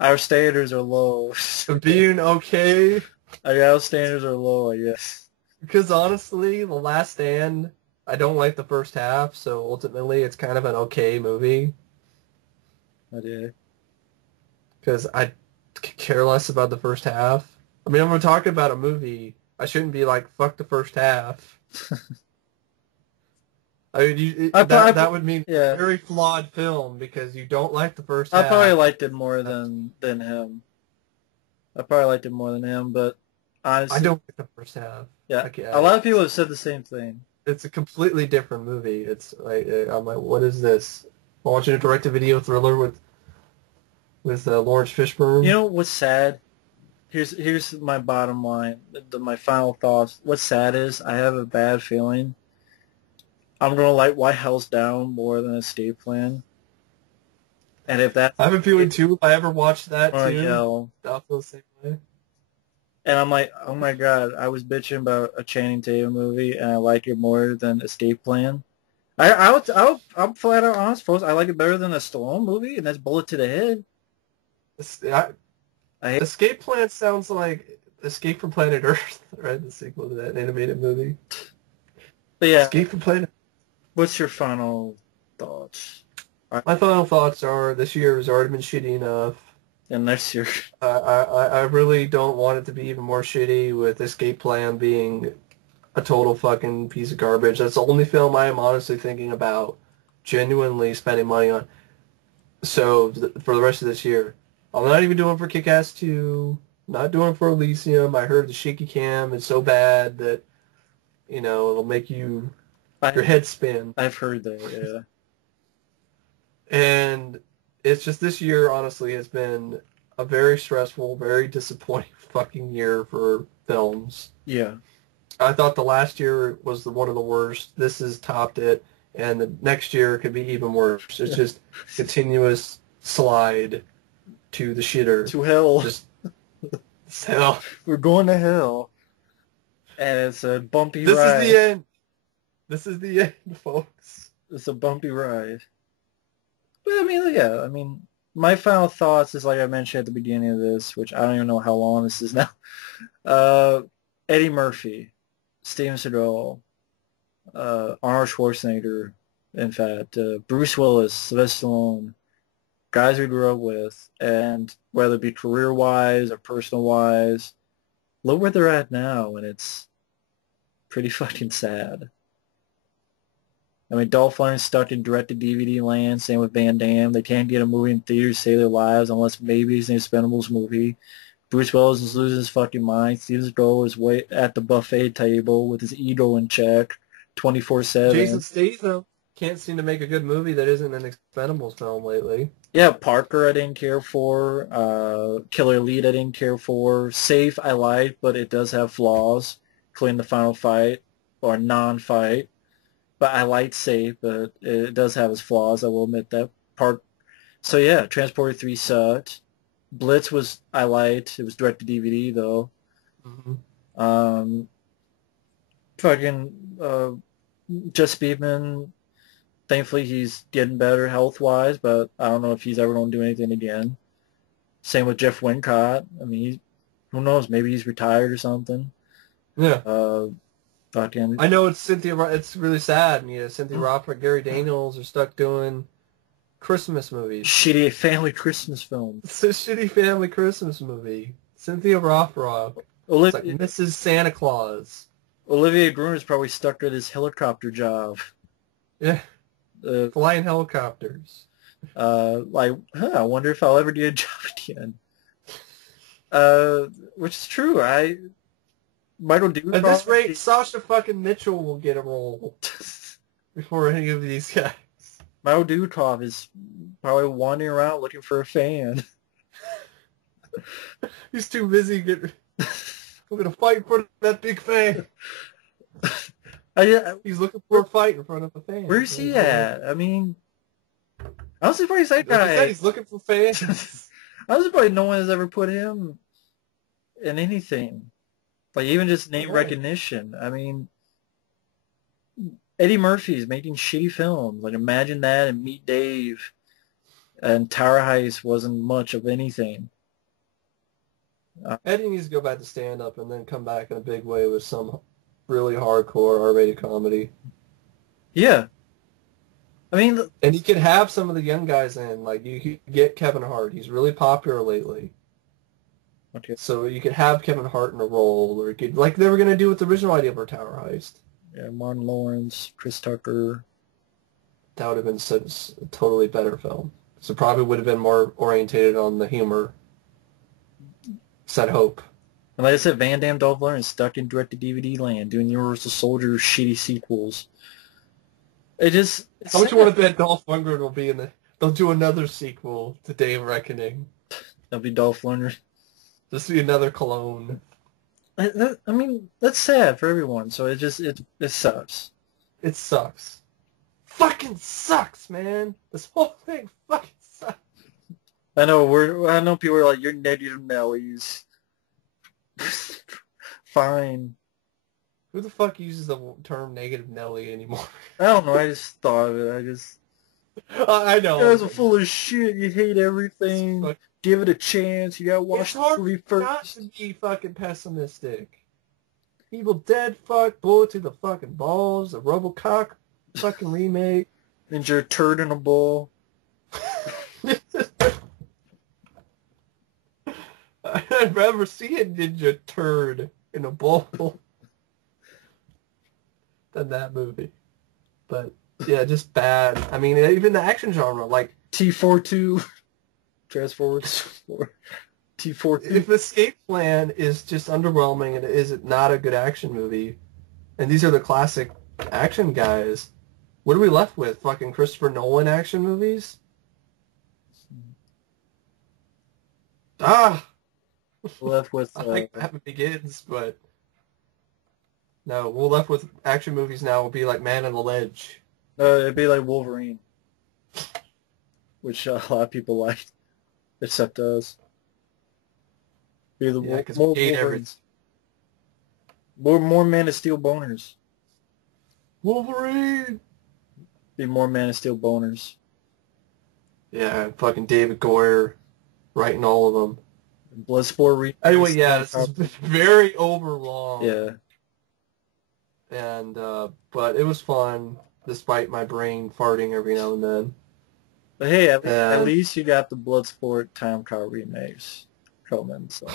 Our standards are low. being okay, Our standards are low, I guess. because honestly, The Last Stand, I don't like the first half, so ultimately it's kind of an okay movie. I did. Because I care less about the first half. I mean, when we're talking about a movie, I shouldn't be like, fuck the first half. I mean, that would mean yeah. a very flawed film because you don't like the first I half. probably liked it more than him. I probably liked it more than him, but honestly, I don't like the first half. yeah, a lot of people have said the same thing. It's a completely different movie. It's like, I'm like, what is this? I'm watching a direct-to-video thriller with Lawrence Fishburne. You know what's sad? Here's my bottom line, my final thoughts. What's sad is I have a bad feeling I'm gonna like White House Down more than Escape Plan. And if that, I have a feeling too. If I ever watched that too, hell, I'll feel the same way. and I'm like, oh my god, I was bitching about a Channing Tatum movie, and I like it more than Escape Plan. I'm flat out honest, folks. I like it better than a Stallone movie, and that's Bullet to the Head. I hate, Escape Plan sounds like Escape from Planet Earth, right? The sequel to that animated movie. but yeah, Escape from Planet. what's your final thoughts? My final thoughts are this year has already been shitty enough. And next year. I really don't want it to be even more shitty with Escape Plan being a total fucking piece of garbage. That's the only film I am honestly thinking about genuinely spending money on. So for the rest of this year, I'm not even doing for Kick-Ass 2, not doing for Elysium. I heard the shaky cam is so bad that, it'll make your head spin. I've heard that, yeah. And it's just this year, honestly, has been a very stressful, very disappointing fucking year for films. Yeah. I thought the last year was one of the worst. This has topped it, and the next year could be even worse. It's just continuous slide to the shitter. To hell. Just hell. We're going to hell. And it's a bumpy ride. This is the end. This is the end, folks. It's a bumpy ride. But I mean, my final thoughts is like I mentioned at the beginning of this, which I don't even know how long this is now. Eddie Murphy, Steven Seagal, Arnold Schwarzenegger, in fact, Bruce Willis, Sylvester Stallone, guys we grew up with, and whether it be career-wise or personal-wise, look where they're at now, and it's pretty fucking sad. I mean, Dolph Lundgren's stuck in direct-to-DVD land, same with Van Damme. They can't get a movie in theaters to save their lives unless maybe it's an Expendables movie. Bruce Willis is losing his fucking mind. Steven Seagal is way at the buffet table with his ego in check, 24/7. Jason Statham can't seem to make a good movie that isn't an Expendables film lately. Yeah, Parker I didn't care for. Killer Elite I didn't care for. Safe I liked, but it does have flaws, including the final fight, or non-fight. But I liked Safe, but it does have its flaws, I will admit that part. So yeah, Transporter 3 sucked. Blitz I liked. It was direct-to-DVD, though. Mm-hmm. Jesse Pinkman, thankfully he's getting better health-wise, but I don't know if he's ever going to do anything again. Same with Jeff Wincott. I mean, who knows? Maybe he's retired or something. Yeah. I know it's really sad. Cynthia Rothrock, Gary Daniels are stuck doing Christmas movies. Shitty family Christmas films. It's a shitty family Christmas movie. Cynthia Rothrock. It's like Mrs. Santa Claus. Olivier Gruner's probably stuck with his helicopter job. Yeah. Flying helicopters. I wonder if I'll ever do a job again. Which is true. Michael Dudikoff. At this rate, Sasha fucking Mitchell will get a role before any of these guys. Michael Dudikoff is probably wandering around looking for a fan. He's too busy I'm gonna fight for that big fan. He's looking for a fight in front of a fan. Where's he at? I mean, I was surprised that guy. He's looking for fans. I was surprised no one has ever put him in anything. Like, even just name recognition. I mean, Eddie Murphy's making shitty films. Like, imagine that and Meet Dave. And Tower Heist wasn't much of anything. Eddie needs to go back to stand-up and then come back in a big way with some really hardcore R-rated comedy. Yeah. I mean... And you could have some of the young guys in. Like, you could get Kevin Hart. He's really popular lately. Okay. So you could have Kevin Hart in a role, or you could, like they were going to do with the original idea for Tower Heist. Yeah, Martin Lawrence, Chris Tucker. That would have been a totally better film. So probably would have been more orientated on the humor. Said hope. And like I said, Van Damme, Dolph Lundgren is stuck in direct-to-DVD land doing Universal Soldier shitty sequels. How much you want to bet Dolph Lundgren will be in the... They'll do another sequel to Day of Reckoning. That'll be Dolph Lundgren. This will be another clone. I mean, that's sad for everyone, so it sucks. It sucks. Fucking sucks, man. This whole thing fucking sucks. I know people are like, you're negative Nellies. Fine. Who the fuck uses the term negative Nelly anymore? I don't know, I just thought of it. I know. You guys are full of shit. You hate everything. Give it a chance. You gotta watch the movie first. It's hard not to be fucking pessimistic. Evil Dead, bullet to the fucking balls, the RoboCop fucking remake. And you're a turd in a bowl. I'd rather see a ninja turd in a bowl than that movie. But yeah, just bad. I mean, even the action genre, like T-42, Transformers, T-42. if Escape Plan is just underwhelming and is not a good action movie, and these are the classic action guys, what are we left with? Fucking Christopher Nolan action movies? Ah! Left with... I think Batman Begins, but... No, we're left with action movies now will be like Man on the Ledge. it'd be like Wolverine, which a lot of people liked, except us. Be the Yeah, because more we hate Wolverine. More Man of Steel boners. Wolverine! Be more Man of Steel boners. Yeah, fucking David Goyer writing all of them. Bloodsport remake. Anyway, yeah, this is very overlong. Yeah. And, but it was fun, despite my brain farting every now and then. But hey, at least you got the Bloodsport time trial remakes coming, so.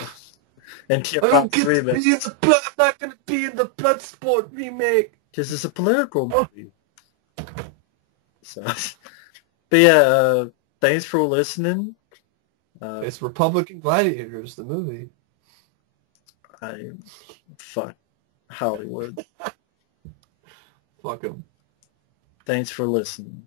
And I don't get to be in the blood. I'm not going to be in the Bloodsport remake. Because it's a political movie. So, but yeah, thanks for listening. It's Republican Gladiators, the movie. Fuck Hollywood. Fuck 'em. Thanks for listening.